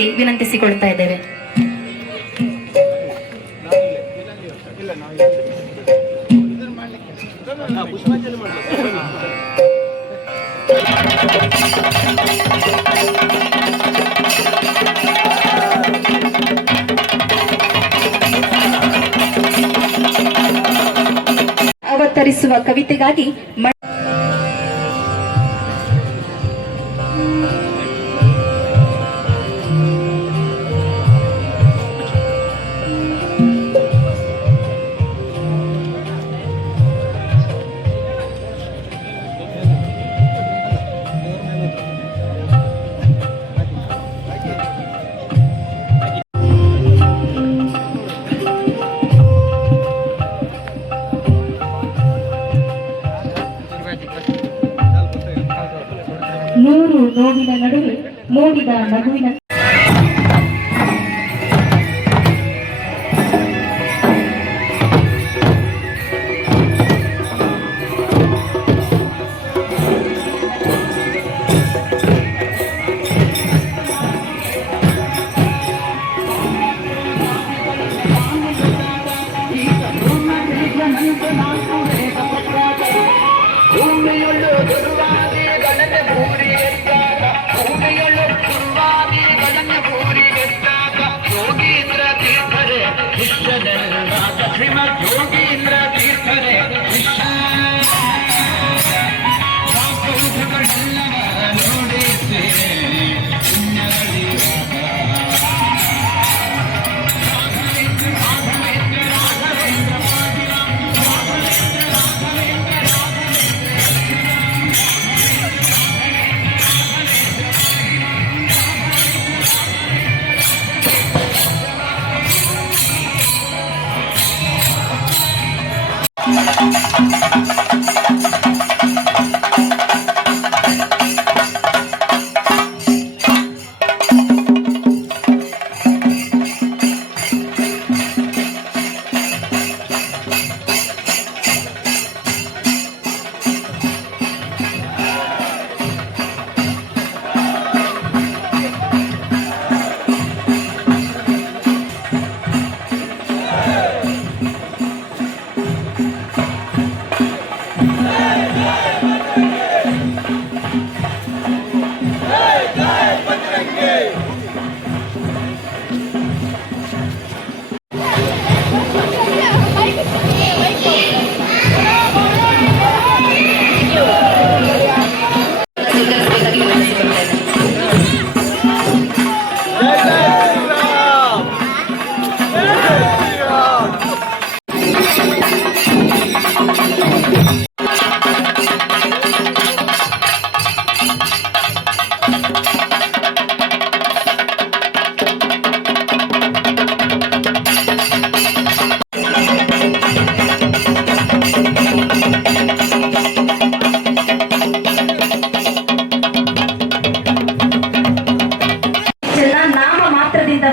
ಹೇಳಿ ವಿನಂತಿಸಿಕೊಳ್ತಾ ಇದ್ದೇವೆ. ಅವತರಿಸುವ ಕವಿತೆಗಾಗಿ ನೂರು ನೋವಿನ ನಡುವೆ ಮೂಡಿದ ನಗುವಿನ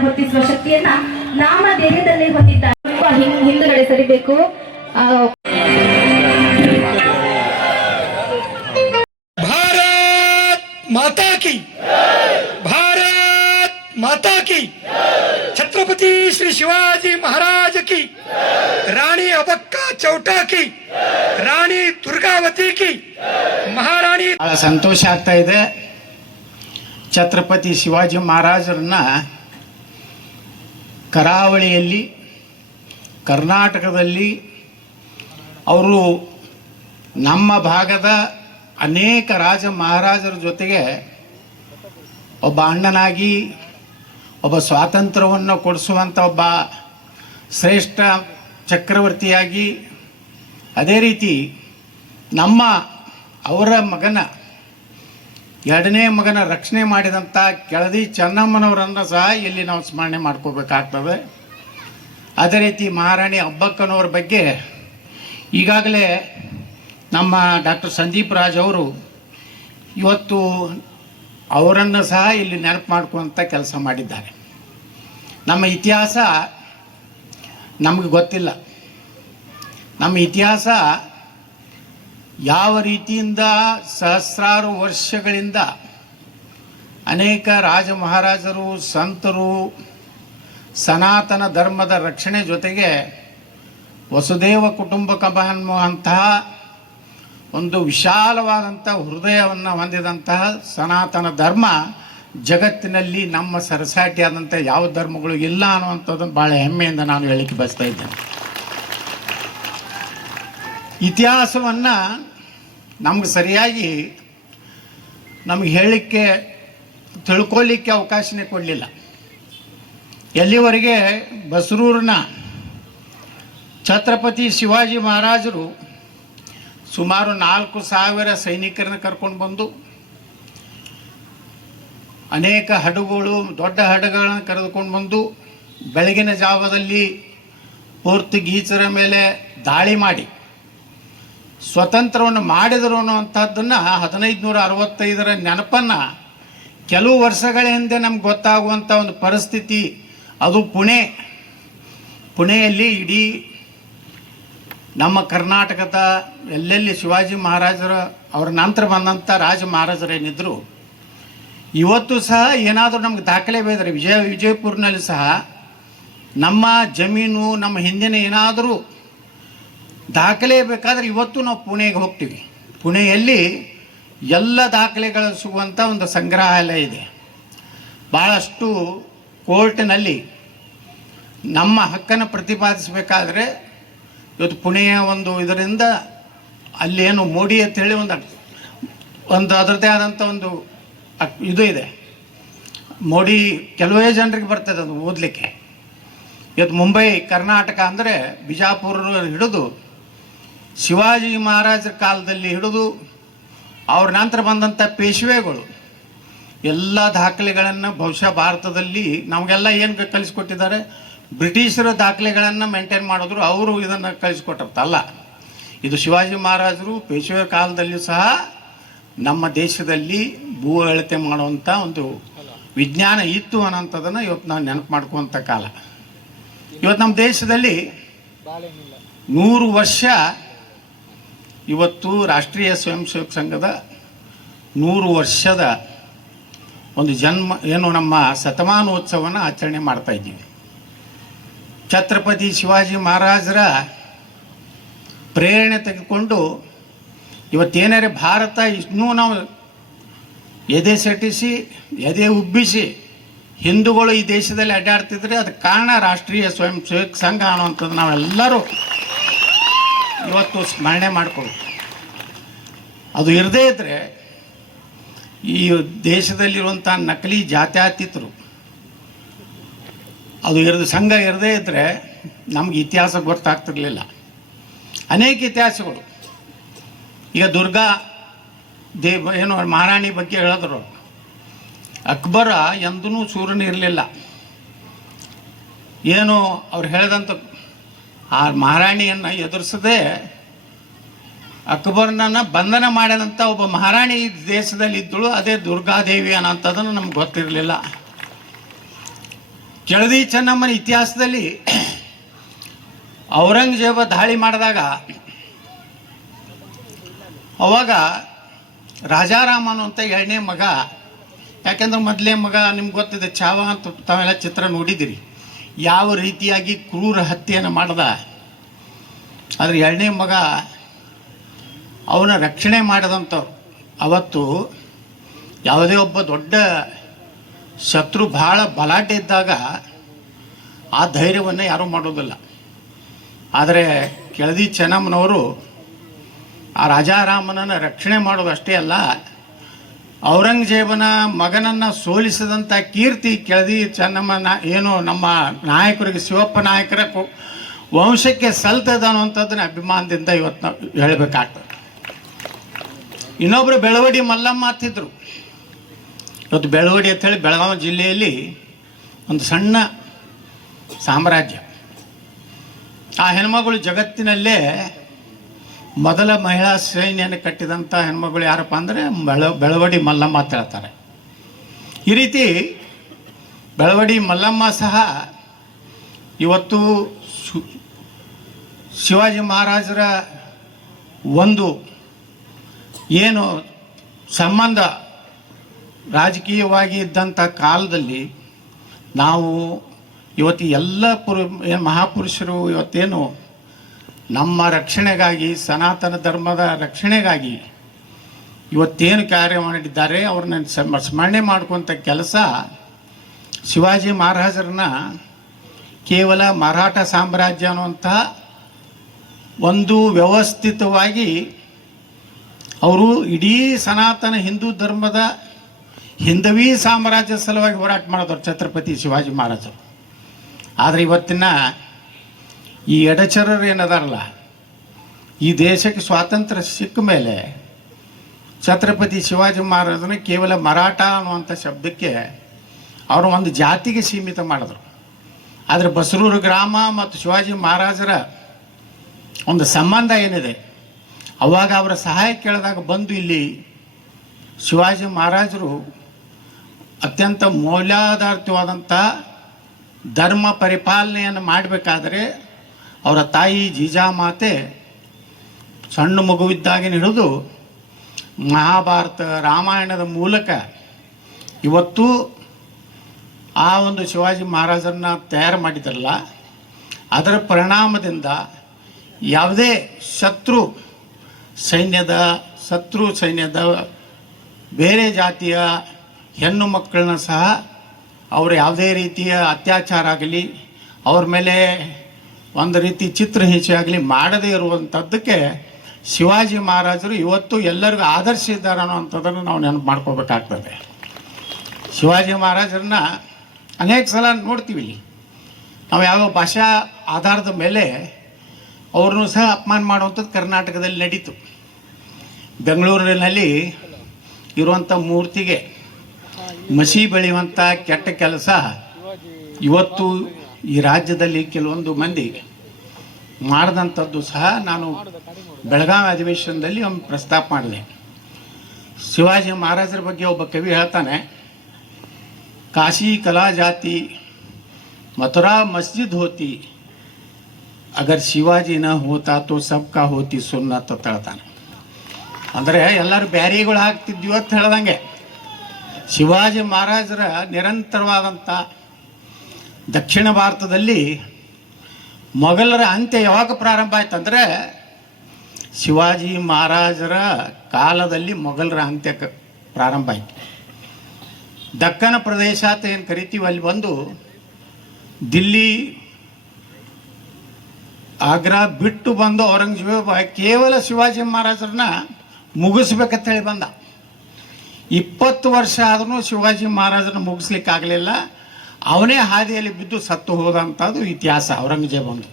ಹೊತ್ತಿಸುವ ಶಕ್ತಿಯನ್ನ ನಾಮಧೇಯದಲ್ಲೇ ಹೊಂದಿದ್ದಾರೆ. ಹಿಂದುಗಡೆ ಸರಿಬೇಕು. ಭಾರತ್ ಮಾತಾ ಕಿ, ಭಾರತ್ ಮಾತಾ ಕಿ, ಛತ್ರಪತಿ ಶ್ರೀ ಶಿವಾಜಿ ಮಹಾರಾಜ ಕಿ, ರಾಣಿ ಅಬಕ್ಕ ಚೌಟಾ ಕಿ, ರಾಣಿ ದುರ್ಗಾವತಿ ಕಿ, ಮಹಾರಾಣಿ. ಬಹಳ ಸಂತೋಷ ಆಗ್ತಾ ಇದೆ. ಛತ್ರಪತಿ ಶಿವಾಜಿ ಮಹಾರಾಜರನ್ನ ಕರಾವಳಿಯಲ್ಲಿ, ಕರ್ನಾಟಕದಲ್ಲಿ ಅವರು ನಮ್ಮ ಭಾಗದ ಅನೇಕ ರಾಜ ಮಹಾರಾಜರ ಜೊತೆಗೆ ಒಬ್ಬ ಅಣ್ಣನಾಗಿ, ಒಬ್ಬ ಸ್ವಾತಂತ್ರ್ಯವನ್ನು ಕೊಡಿಸುವಂಥ ಒಬ್ಬ ಶ್ರೇಷ್ಠ ಚಕ್ರವರ್ತಿಯಾಗಿ, ಅದೇ ರೀತಿ ಅವರ ಮಗನ ಎರಡನೇ ಮಗನ ರಕ್ಷಣೆ ಮಾಡಿದಂಥ ಕೆಳದಿ ಚೆನ್ನಮ್ಮನವರನ್ನು ಸಹ ಇಲ್ಲಿ ನಾವು ಸ್ಮರಣೆ ಮಾಡ್ಕೋಬೇಕಾಗ್ತದೆ. ಅದೇ ರೀತಿ ಮಹಾರಾಣಿ ಅಬ್ಬಕ್ಕನವ್ರ ಬಗ್ಗೆ ಈಗಾಗಲೇ ನಮ್ಮ ಡಾಕ್ಟರ್ ಸಂದೀಪ್ ರಾಜ್ ಅವರು ಇವತ್ತು ಅವರನ್ನು ಸಹ ಇಲ್ಲಿ ನೆನಪು ಮಾಡ್ಕೊಳ್ಳುವಂಥ ಕೆಲಸ ಮಾಡಿದ್ದಾರೆ. ನಮ್ಮ ಇತಿಹಾಸ ನಮಗೆ ಗೊತ್ತಿಲ್ಲ. ನಮ್ಮ ಇತಿಹಾಸ ಯಾವ ರೀತಿಯಿಂದ ಸಹಸ್ರಾರು ವರ್ಷಗಳಿಂದ ಅನೇಕ ರಾಜ ಮಹಾರಾಜರು ಸಂತರು ಸನಾತನ ಧರ್ಮದ ರಕ್ಷಣೆ ಜೊತೆಗೆ ವಸುದೇವ ಕುಟುಂಬಕಂ ಅನ್ನುವಂತಹ ಒಂದು ವಿಶಾಲವಾದಂಥ ಹೃದಯವನ್ನು ಹೊಂದಿದಂತಹ ಸನಾತನ ಧರ್ಮ ಜಗತ್ತಿನಲ್ಲಿ ನಮ್ಮ ಸರಸಾಟಿಯಾದಂಥ ಯಾವ ಧರ್ಮಗಳು ಇಲ್ಲ ಅನ್ನುವಂಥದ್ದನ್ನು ಭಾಳ ಹೆಮ್ಮೆಯಿಂದ ನಾನು ಹೇಳಿಕೆ ಬಯಸ್ತಾ ಇದ್ದೇನೆ. ಇತಿಹಾಸವನ್ನು ನಮ್ಗೆ ಸರಿಯಾಗಿ ನಮಗೆ ಹೇಳಲಿಕ್ಕೆ ತಿಳ್ಕೊಳ್ಳಿಕ್ಕೆ ಅವಕಾಶನೇ ಕೊಡಲಿಲ್ಲ. ಎಲ್ಲಿವರೆಗೆ ಬಸರೂರಿನ ಛತ್ರಪತಿ ಶಿವಾಜಿ ಮಹಾರಾಜರು ಸುಮಾರು 4,000 ಸೈನಿಕರನ್ನು ಕರ್ಕೊಂಡು ಬಂದು ಅನೇಕ ಹಡಗುಗಳು ದೊಡ್ಡ ಹಡಗುಗಳನ್ನು ಕರೆದುಕೊಂಡು ಬಂದು ಬೆಳಗಿನ ಜಾವದಲ್ಲಿ ಪೋರ್ಚುಗೀಸರ ಮೇಲೆ ದಾಳಿ ಮಾಡಿ ಸ್ವತಂತ್ರವನ್ನು ಮಾಡಿದರು ಅನ್ನುವಂಥದ್ದನ್ನು 1565 ನೆನಪನ್ನು ಕೆಲವು ವರ್ಷಗಳ ಹಿಂದೆ ನಮ್ಗೆ ಗೊತ್ತಾಗುವಂಥ ಒಂದು ಪರಿಸ್ಥಿತಿ, ಅದು ಪುಣೆಯಲ್ಲಿ ಇಡೀ ನಮ್ಮ ಕರ್ನಾಟಕದ ಎಲ್ಲೆಲ್ಲಿ ಶಿವಾಜಿ ಮಹಾರಾಜರು ಅವರ ನಂತರ ಬಂದಂಥ ರಾಜ ಮಹಾರಾಜರೇನಿದ್ರು ಇವತ್ತು ಸಹ ಏನಾದರೂ ನಮ್ಗೆ ದಾಖಲೆ ಬೇದರೆ ವಿಜಯಪುರನಲ್ಲಿ ಸಹ ನಮ್ಮ ಜಮೀನು ನಮ್ಮ ಹಿಂದಿನ ಏನಾದರೂ ದಾಖಲೆ ಬೇಕಾದರೆ ಇವತ್ತು ನಾವು ಪುಣೆಗೆ ಹೋಗ್ತೀವಿ. ಪುಣೆಯಲ್ಲಿ ಎಲ್ಲ ದಾಖಲೆಗಳು ಸಿಗುವಂಥ ಒಂದು ಸಂಗ್ರಹಾಲಯ ಇದೆ. ಭಾಳಷ್ಟು ಕೋರ್ಟಿನಲ್ಲಿ ನಮ್ಮ ಹಕ್ಕನ್ನು ಪ್ರತಿಪಾದಿಸಬೇಕಾದ್ರೆ ಇವತ್ತು ಪುಣೆಯ ಒಂದು ಇದರಿಂದ ಅಲ್ಲೇನು ಮೋಡಿ ಅಂತೇಳಿ ಒಂದು ಅದರದ್ದೇ ಆದಂಥ ಒಂದು ಇದು ಇದೆ. ಮೋಡಿ ಕೆಲವೇ ಜನರಿಗೆ ಬರ್ತದೆ ಅದು ಓದಲಿಕ್ಕೆ. ಇವತ್ತು ಮುಂಬೈ ಕರ್ನಾಟಕ ಅಂದರೆ ಬಿಜಾಪುರ ಹಿಡಿದು ಶಿವಾಜಿ ಮಹಾರಾಜರ ಕಾಲದಲ್ಲಿ ಹಿಡಿದು ಅವ್ರ ನಂತರ ಬಂದಂಥ ಪೇಶ್ವೆಗಳು ಎಲ್ಲ ದಾಖಲೆಗಳನ್ನು ಬಹುಶಃ ಭಾರತದಲ್ಲಿ ನಮಗೆಲ್ಲ ಏನು ಕಲಿಸ್ಕೊಟ್ಟಿದ್ದಾರೆ, ಬ್ರಿಟಿಷರ ದಾಖಲೆಗಳನ್ನು ಮೇಂಟೈನ್ ಮಾಡಿದ್ರು, ಅವರು ಇದನ್ನು ಕಲಿಸ್ಕೊಟ್ಟಿರ್ತಲ್ಲ. ಇದು ಶಿವಾಜಿ ಮಹಾರಾಜರು ಪೇಶ್ವೆ ಕಾಲದಲ್ಲಿಯೂ ಸಹ ನಮ್ಮ ದೇಶದಲ್ಲಿ ಭೂ ಅಳತೆ ಮಾಡುವಂಥ ಒಂದು ವಿಜ್ಞಾನ ಇತ್ತು ಅನ್ನೋಂಥದ್ದನ್ನು ಇವತ್ತು ನಾವು ನೆನಪು ಮಾಡ್ಕೊಳ್ಳುವಂಥ ಕಾಲ. ಇವತ್ತು ನಮ್ಮ ದೇಶದಲ್ಲಿ 100 ವರ್ಷ ಇವತ್ತು ರಾಷ್ಟ್ರೀಯ ಸ್ವಯಂ ಸೇವಕ ಸಂಘದ 100 ವರ್ಷದ ಒಂದು ನಮ್ಮ ಶತಮಾನೋತ್ಸವವನ್ನು ಆಚರಣೆ ಮಾಡ್ತಾ ಇದ್ದೀವಿ. ಛತ್ರಪತಿ ಶಿವಾಜಿ ಮಹಾರಾಜರ ಪ್ರೇರಣೆ ತೆಗೆದುಕೊಂಡು ಇವತ್ತೇನಾರೆ ಭಾರತ ಇನ್ನೂ ನಾವು ಎದೆ ಸೆಟಿಸಿ ಎದೆ ಉಬ್ಬಿಸಿ ಹಿಂದೂಗಳು ಈ ದೇಶದಲ್ಲಿ ಅಡ್ಡಾಡ್ತಿದ್ರೆ ಅದಕ್ಕೆ ಕಾರಣ ರಾಷ್ಟ್ರೀಯ ಸ್ವಯಂ ಸೇವಕ ಸಂಘ ಅನ್ನುವಂಥದ್ದು ನಾವೆಲ್ಲರೂ ಇವತ್ತು ಸ್ಮರಣೆ ಮಾಡಿಕೊಳ್ಬೇಕು. ಅದು ಇರದೇ ಇದ್ದರೆ ಈ ದೇಶದಲ್ಲಿರುವಂಥ ನಕಲಿ ಜಾತ್ಯತೀತರು ಅದು ಸಂಘ ಇರದೇ ಇದ್ದರೆ ನಮ್ಗೆ ಇತಿಹಾಸ ಗೊತ್ತಾಗ್ತಿರ್ಲಿಲ್ಲ. ಅನೇಕ ಇತಿಹಾಸಗಳು ಈಗ ದುರ್ಗಾ ಏನು ಮಹಾರಾಣಿ ಬಗ್ಗೆ ಹೇಳಿದ್ರು, ಅಕ್ಬರ ಎಂದೂ ಸೂರ್ಯನಿರಲಿಲ್ಲ. ಏನು ಅವ್ರು ಹೇಳಿದಂಥ ಆ ಮಹಾರಾಣಿಯನ್ನು ಎದುರಿಸದೆ ಅಕ್ಬರ್ನನ್ನು ಬಂಧನ ಮಾಡಿದಂಥ ಒಬ್ಬ ಮಹಾರಾಣಿ ದೇಶದಲ್ಲಿ ಇದ್ದಳು, ಅದೇ ದುರ್ಗಾದೇವಿ ಅನ್ನೋಂಥದ್ದನ್ನು ನಮ್ಗೆ ಗೊತ್ತಿರಲಿಲ್ಲ. ಕೆಳದಿ ಚೆನ್ನಮ್ಮನ ಇತಿಹಾಸದಲ್ಲಿ ಔರಂಗಜೇಬ ದಾಳಿ ಮಾಡಿದಾಗ ಅವಾಗ ರಾಜಾರಾಮ ಅನ್ನುವಂಥ 2ನೇ ಮಗ, ಯಾಕೆಂದ್ರೆ ಮೊದಲೇ ಮಗ ನಿಮ್ಗೆ ಗೊತ್ತಿದೆ ಚಾವ ಅಂತ ತಾವೆಲ್ಲ ಚಿತ್ರ ನೋಡಿದ್ದೀರಿ, ಯಾವ ರೀತಿಯಾಗಿ ಕ್ರೂರ ಹತ್ಯೆಯನ್ನು ಮಾಡ್ದ. ಆದರೆ 2ನೇ ಮಗ ಅವನ ರಕ್ಷಣೆ ಮಾಡಿದಂಥವ್ರು. ಅವತ್ತು ಯಾವುದೇ ಒಬ್ಬ ದೊಡ್ಡ ಶತ್ರು ಭಾಳ ಬಲಾಟೆ ಇದ್ದಾಗ ಆ ಧೈರ್ಯವನ್ನು ಯಾರೂ ಮಾಡೋದಿಲ್ಲ. ಆದರೆ ಕೆಳದಿ ಚೆನ್ನಮ್ಮನವರು ಆ ರಾಜಾರಾಮನನ್ನು ರಕ್ಷಣೆ ಮಾಡೋದು ಅಷ್ಟೇ ಅಲ್ಲ, ಔರಂಗಜೇಬನ ಮಗನನ್ನು ಸೋಲಿಸಿದಂಥ ಕೀರ್ತಿ ಕೆಳದಿ ಚೆನ್ನಮ್ಮನ ಏನು ನಮ್ಮ ನಾಯಕರಿಗೆ ಶಿವಪ್ಪ ನಾಯಕರ ವಂಶಕ್ಕೆ ಸಲ್ತದ ಅನ್ನುವಂಥದ್ದನ್ನ ಅಭಿಮಾನದಿಂದ ಇವತ್ತು ನಾವು ಹೇಳಬೇಕಾಗ್ತದೆ. ಇನ್ನೊಬ್ಬರು ಬೆಳವಡಿ ಮಲ್ಲಮ್ಮ ಅಂತಿದ್ರು. ಇವತ್ತು ಬೆಳವಡಿ ಅಂಥೇಳಿ ಬೆಳಗಾವಿ ಜಿಲ್ಲೆಯಲ್ಲಿ ಒಂದು ಸಣ್ಣ ಸಾಮ್ರಾಜ್ಯ. ಆ ಹೆಣ್ಮಗಳು ಜಗತ್ತಿನಲ್ಲೇ ಮೊದಲ ಮಹಿಳಾ ಸೈನ್ಯನ ಕಟ್ಟಿದಂಥ ಹೆಣ್ಮಗಳು ಯಾರಪ್ಪ ಅಂದರೆ ಬೆಳವಡಿ ಮಲ್ಲಮ್ಮ ಅಂತ ಹೇಳ್ತಾರೆ. ಈ ರೀತಿ ಬೆಳವಡಿ ಮಲ್ಲಮ್ಮ ಸಹ ಇವತ್ತು ಶಿವಾಜಿ ಮಹಾರಾಜರ ಒಂದು ಏನು ಸಂಬಂಧ ರಾಜಕೀಯವಾಗಿ ಇದ್ದಂಥ ಕಾಲದಲ್ಲಿ ನಾವು ಇವತ್ತು ಎಲ್ಲ ಮಹಾಪುರುಷರು ಇವತ್ತೇನು ನಮ್ಮ ರಕ್ಷಣೆಗಾಗಿ ಸನಾತನ ಧರ್ಮದ ರಕ್ಷಣೆಗಾಗಿ ಇವತ್ತೇನು ಕಾರ್ಯ ಮಾಡಿದ್ದಾರೆ ಅವ್ರನ್ನ ಸ್ಮರಣೆ ಮಾಡ್ಕೊತ ಕೆಲಸ ಶಿವಾಜಿ ಮಹಾರಾಜರನ್ನ ಕೇವಲ ಮರಾಠ ಸಾಮ್ರಾಜ್ಯ ಅನ್ನುವಂಥ ಒಂದು ವ್ಯವಸ್ಥಿತವಾಗಿ ಅವರು ಇಡೀ ಸನಾತನ ಹಿಂದೂ ಧರ್ಮದ ಹಿಂದವಿ ಸಾಮ್ರಾಜ್ಯ ಸಲುವಾಗಿ ಹೋರಾಟ ಮಾಡಿದವರು ಛತ್ರಪತಿ ಶಿವಾಜಿ ಮಹಾರಾಜರು. ಆದರೆ ಇವತ್ತಿನ ಈ ಎಡಚರರು ಏನದಾರಲ್ಲ, ಈ ದೇಶಕ್ಕೆ ಸ್ವಾತಂತ್ರ್ಯ ಸಿಕ್ಕ ಮೇಲೆ ಛತ್ರಪತಿ ಶಿವಾಜಿ ಮಹಾರಾಜನ ಕೇವಲ ಮರಾಠ ಅನ್ನುವಂಥ ಶಬ್ದಕ್ಕೆ ಅವರು ಒಂದು ಜಾತಿಗೆ ಸೀಮಿತ ಮಾಡಿದ್ರು. ಆದರೆ ಬಸರೂರು ಗ್ರಾಮ ಮತ್ತು ಶಿವಾಜಿ ಮಹಾರಾಜರ ಒಂದು ಸಂಬಂಧ ಏನಿದೆ, ಅವಾಗ ಅವರ ಸಹಾಯ ಕೇಳಿದಾಗ ಬಂದು ಇಲ್ಲಿ ಶಿವಾಜಿ ಮಹಾರಾಜರು ಅತ್ಯಂತ ಮೌಲ್ಯಾಧಾರಿತವಾದಂಥ ಧರ್ಮ ಪರಿಪಾಲನೆಯನ್ನು ಮಾಡಬೇಕಾದರೆ ಅವರ ತಾಯಿ ಜೀಜಾಮಾತೆ ಸಣ್ಣ ಮಗುವಿದ್ದಾಗಿನ ಹಿಡಿದು ಮಹಾಭಾರತ ರಾಮಾಯಣದ ಮೂಲಕ ಇವತ್ತು ಆ ಒಂದು ಶಿವಾಜಿ ಮಹಾರಾಜರನ್ನ ತಯಾರು ಮಾಡಿದ್ರಲ್ಲ, ಅದರ ಪರಿಣಾಮದಿಂದ ಯಾವುದೇ ಶತ್ರು ಸೈನ್ಯದ ಬೇರೆ ಜಾತಿಯ ಹೆಣ್ಣು ಮಕ್ಕಳನ್ನ ಸಹ ಅವರು ಯಾವುದೇ ರೀತಿಯ ಅತ್ಯಾಚಾರ ಆಗಲಿ, ಅವ್ರ ಮೇಲೆ ಒಂದು ರೀತಿ ಚಿತ್ರಹಿಂಸೆ ಆಗಲಿ ಮಾಡದೇ ಇರುವಂಥದ್ದಕ್ಕೆ ಶಿವಾಜಿ ಮಹಾರಾಜರು ಇವತ್ತು ಎಲ್ಲರಿಗೂ ಆದರ್ಶ ಇದ್ದಾರೆ ಅನ್ನೋವಂಥದ್ದನ್ನು ನಾವು ನೆನಪು ಮಾಡ್ಕೋಬೇಕಾಗ್ತದೆ. ಶಿವಾಜಿ ಮಹಾರಾಜರನ್ನ ಅನೇಕ ಸಲ ನೋಡ್ತೀವಿ ಇಲ್ಲಿ. ನಾವು ಯಾವ ಭಾಷಾ ಆಧಾರದ ಮೇಲೆ ಅವ್ರನ್ನೂ ಸಹ ಅಪಮಾನ ಮಾಡುವಂಥದ್ದು ಕರ್ನಾಟಕದಲ್ಲಿ ನಡೀತು. ಬೆಂಗಳೂರಿನಲ್ಲಿ ಇರುವಂಥ ಮೂರ್ತಿಗೆ ಮಸಿ ಬೆಳೆಯುವಂಥ ಕೆಟ್ಟ ಕೆಲಸ ಇವತ್ತು ಈ ರಾಜ್ಯದಲ್ಲಿ ಕೆಲವೊಂದು ಮಂದಿ ಮಾಡಿದಂಥದ್ದು ಸಹ ನಾನು ಬೆಳಗಾವಿ ಅಧಿವೇಶನದಲ್ಲಿ ಒಂದು ಪ್ರಸ್ತಾಪ ಮಾಡಿದೆ. ಶಿವಾಜಿ ಮಹಾರಾಜರ ಬಗ್ಗೆ ಒಬ್ಬ ಕವಿ ಹೇಳ್ತಾನೆ, ಕಾಶಿ ಕಲಾ ಜಾತಿ ಮಥುರಾ ಮಸ್ಜಿದ್ ಹೋತಿ, ಅಗರ್ ಶಿವಾಜಿ ನ ಹೋತಾ ತೋ ಸಬ್ಕಾ ಹೋತಿ ಸುನ್ನತ್ ಅಂತ ಹೇಳ್ತಾನೆ. ಅಂದರೆ ಎಲ್ಲರೂ ಬ್ಯಾರಿಗಳು ಹಾಕ್ತಿದ್ವಿ ಅಂತ ಹೇಳ್ದಂಗೆ ಶಿವಾಜಿ ಮಹಾರಾಜರ ನಿರಂತರವಾದಂಥ ದಕ್ಷಿಣ ಭಾರತದಲ್ಲಿ ಮೊಘಲರ ಅಂತ್ಯ ಯಾವಾಗ ಪ್ರಾರಂಭ ಆಯ್ತಂದರೆ ಶಿವಾಜಿ ಮಹಾರಾಜರ ಕಾಲದಲ್ಲಿ ಮೊಘಲರ ಅಂತ್ಯ ಪ್ರಾರಂಭ ಆಯಿತು. ದಕ್ಕನ ಪ್ರದೇಶ ಅಂತ ಏನು ಕರಿತೀವಿ ಅಲ್ಲಿ ಬಂದು ದಿಲ್ಲಿ ಆಗ್ರಾ ಬಿಟ್ಟು ಬಂದು ಔರಂಗಜೇಬ ಕೇವಲ ಶಿವಾಜಿ ಮಹಾರಾಜರನ್ನ ಮುಗಿಸ್ಬೇಕಂತ ಹೇಳಿ ಬಂದ. 20 ವರ್ಷ ಆದ್ರೂ ಶಿವಾಜಿ ಮಹಾರಾಜರನ್ನ ಮುಗಿಸ್ಲಿಕ್ಕಾಗಲಿಲ್ಲ. ಅವನೇ ಹಾದಿಯಲ್ಲಿ ಬಿದ್ದು ಸತ್ತು ಹೋದಂಥದ್ದು ಇತಿಹಾಸ ಔರಂಗಜೇಬ ಒಂದು.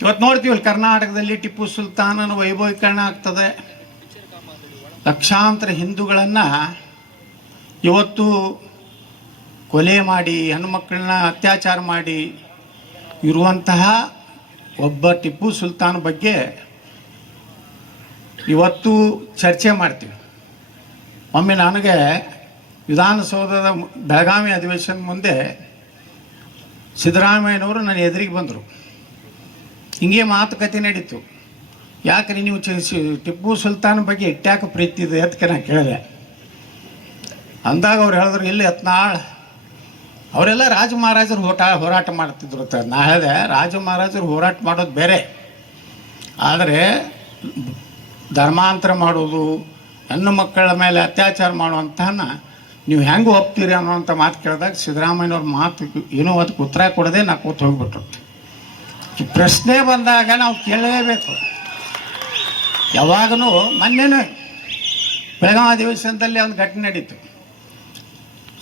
ಇವತ್ತು ನೋಡ್ತೀವಿ ಕರ್ನಾಟಕದಲ್ಲಿ ಟಿಪ್ಪು ಸುಲ್ತಾನನ ವೈಭವೀಕರಣ ಆಗ್ತದೆ. ಲಕ್ಷಾಂತರ ಹಿಂದೂಗಳನ್ನು ಇವತ್ತು ಕೊಲೆ ಮಾಡಿ ಹೆಣ್ಣುಮಕ್ಕಳನ್ನ ಅತ್ಯಾಚಾರ ಮಾಡಿ ಇರುವಂತಹ ಒಬ್ಬ ಟಿಪ್ಪು ಸುಲ್ತಾನ್ ಬಗ್ಗೆ ಇವತ್ತು ಚರ್ಚೆ ಮಾಡ್ತೀವಿ. ಒಮ್ಮೆ ನನಗೆ ವಿಧಾನಸೌಧದ ಬೆಳಗಾವಿ ಅಧಿವೇಶನ ಮುಂದೆ ಸಿದ್ದರಾಮಯ್ಯನವರು ನನ್ನ ಎದುರಿಗೆ ಬಂದರು. ಹಿಂಗೆ ಮಾತುಕತೆ ನಡೀತು. ಯಾಕ್ರಿ ನೀವು ಟಿಪ್ಪು ಸುಲ್ತಾನ್ ಬಗ್ಗೆ ಇಟ್ಟ್ಯಾಕೆ ಪ್ರೀತಿ ಇದೆ ಅದಕ್ಕೆ ನಾನು ಕೇಳಿದೆ. ಅಂದಾಗ ಅವ್ರು ಹೇಳಿದ್ರು, ಇಲ್ಲಿ ಯತ್ನಾಳ್ ಅವರೆಲ್ಲ ರಾಜ ಮಹಾರಾಜರು ಹೋರಾಟ ಮಾಡ್ತಿದ್ರು ಅಂತ. ನಾ ಹೇಳಿದೆ, ರಾಜ ಮಹಾರಾಜರು ಹೋರಾಟ ಮಾಡೋದು ಬೇರೆ, ಆದರೆ ಧರ್ಮಾಂತರ ಮಾಡೋದು, ಹೆಣ್ಣು ಮಕ್ಕಳ ಮೇಲೆ ಅತ್ಯಾಚಾರ ಮಾಡುವಂತಹನ್ನ ನೀವು ಹೆಂಗೆ ಒಪ್ತೀರಿ ಅನ್ನೋವಂಥ ಮಾತು ಕೇಳಿದಾಗ ಸಿದ್ದರಾಮಯ್ಯನವ್ರ ಮಾತು ಏನೋ ಅದಕ್ಕೆ ಉತ್ತರ ಕೊಡದೆ ನಾ ಕೂತು ಹೋಗ್ಬಿಟ್ರು. ಪ್ರಶ್ನೆ ಬಂದಾಗ ನಾವು ಕೇಳಲೇಬೇಕು. ಯಾವಾಗಲೂ ಮೊನ್ನೆನೂ ಬೆಳಗಾವಿ ಅಧಿವೇಶನದಲ್ಲಿ ಒಂದು ಘಟನೆ ನಡೀತು.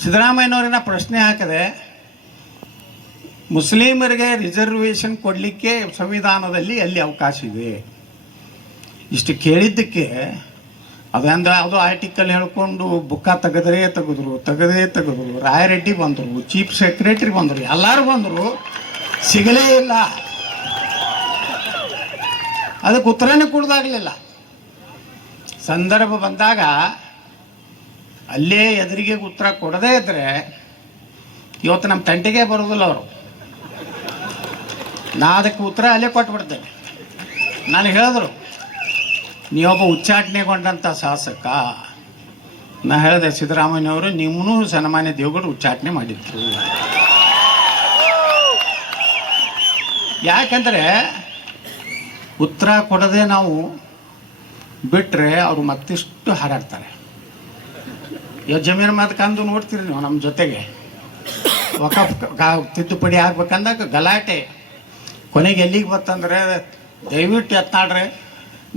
ಸಿದ್ದರಾಮಯ್ಯನವ್ರನ್ನ ಪ್ರಶ್ನೆ ಹಾಕಿದೆ, ಮುಸ್ಲಿಮರಿಗೆ ರಿಸರ್ವೇಷನ್ ಕೊಡಲಿಕ್ಕೆ ಸಂವಿಧಾನದಲ್ಲಿ ಅಲ್ಲಿ ಅವಕಾಶ ಇದೆ. ಇಷ್ಟು ಕೇಳಿದ್ದಕ್ಕೆ ಯಾವುದೋ ಆರ್ಟಿಕಲ್ ಹೇಳ್ಕೊಂಡು ಬುಕ್ಕ ತೆಗೆದ್ರು. ರಾಯರೆಡ್ಡಿ ಬಂದರು, ಚೀಫ್ ಸೆಕ್ರೆಟರಿ ಬಂದರು, ಎಲ್ಲರೂ ಬಂದರು, ಸಿಗಲೇ ಇಲ್ಲ. ಅದಕ್ಕೆ ಉತ್ತರನೇ ಕೊಡೋದಾಗಲಿಲ್ಲ. ಸಂದರ್ಭ ಬಂದಾಗ ಅಲ್ಲೇ ಎದುರಿಗೆ ಉತ್ತರ ಕೊಡದೇ ಇದ್ದರೆ ಇವತ್ತು ನಮ್ಮ ತಂಟೆಗೆ ಬರೋದಿಲ್ಲ ಅವರು. ನಾ ಅದಕ್ಕೆ ಉತ್ತರ ಅಲ್ಲೇ ಕೊಟ್ಬಿಡ್ತೇನೆ. ನಾನು ಹೇಳಿದ್ರು, ನೀವೊಬ್ಬ ಉಚ್ಚಾಟನೆಗೊಂಡಂಥ ಶಾಸಕ, ನಾ ಹೇಳಿದೆ ಸಿದ್ದರಾಮಯ್ಯವರು ನಿಮ್ಮನ್ನೂ ಸನ್ಮಾನ್ಯ ದೇವಗೌಡರು ಉಚ್ಚಾಟನೆ ಮಾಡಿದ್ರು. ಯಾಕಂದರೆ ಉತ್ತರ ಕೊಡದೆ ನಾವು ಬಿಟ್ಟರೆ ಅವರು ಮತ್ತಿಷ್ಟು ಹಾರಾಡ್ತಾರೆ. ಜಮೀನು ಮಾತಕ್ಕಂದು ನೋಡ್ತೀರಿ ನೀವು ನಮ್ಮ ಜೊತೆಗೆ ವಕಫ್ ತಿದ್ದುಪಡಿ ಆಗ್ಬೇಕಂದಾಗ ಗಲಾಟೆ. ಕೊನೆಗೆ ಎಲ್ಲಿಗೆ ಬರ್ತಂದ್ರೆ ದಯವಿಟ್ಟು ಎತ್ನಾಡ್ರೆ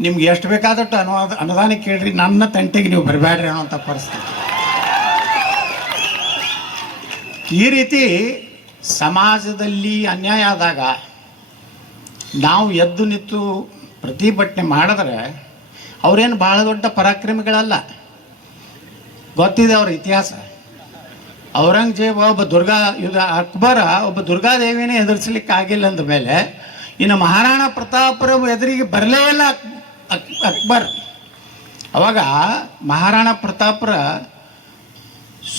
ನಿಮ್ಗೆ ಎಷ್ಟು ಬೇಕಾದಷ್ಟು ಅನುದಾನ ಕೇಳ್ರಿ, ನನ್ನ ತಂಟೆಗೆ ನೀವು ಬರಬೇಡ್ರಿ ಅನ್ನೋಂಥ ಪರಿಸ್ಥಿತಿ. ಈ ರೀತಿ ಸಮಾಜದಲ್ಲಿ ಅನ್ಯಾಯ ಆದಾಗ ನಾವು ಎದ್ದು ನಿಂತು ಪ್ರತಿಭಟನೆ ಮಾಡಿದ್ರೆ ಅವರೇನು ಭಾಳ ದೊಡ್ಡ ಪರಾಕ್ರಮಿಗಳಲ್ಲ. ಗೊತ್ತಿದೆ ಅವರ ಇತಿಹಾಸ. ಔರಂಗಜೇಬ ಒಬ್ಬ ಅಕ್ಬರ ಒಬ್ಬ ದುರ್ಗಾದೇವಿನೇ ಎದುರಿಸಲಿಕ್ಕೆ ಆಗಿಲ್ಲ ಅಂದ ಮೇಲೆ ಇನ್ನು ಮಹಾರಾಣಾ ಪ್ರತಾಪರ ಎದುರಿಗೆ ಬರಲೇ ಇಲ್ಲ ಅಕ್ಬರ್. ಅವಾಗ ಮಹಾರಾಣಾ ಪ್ರತಾಪರ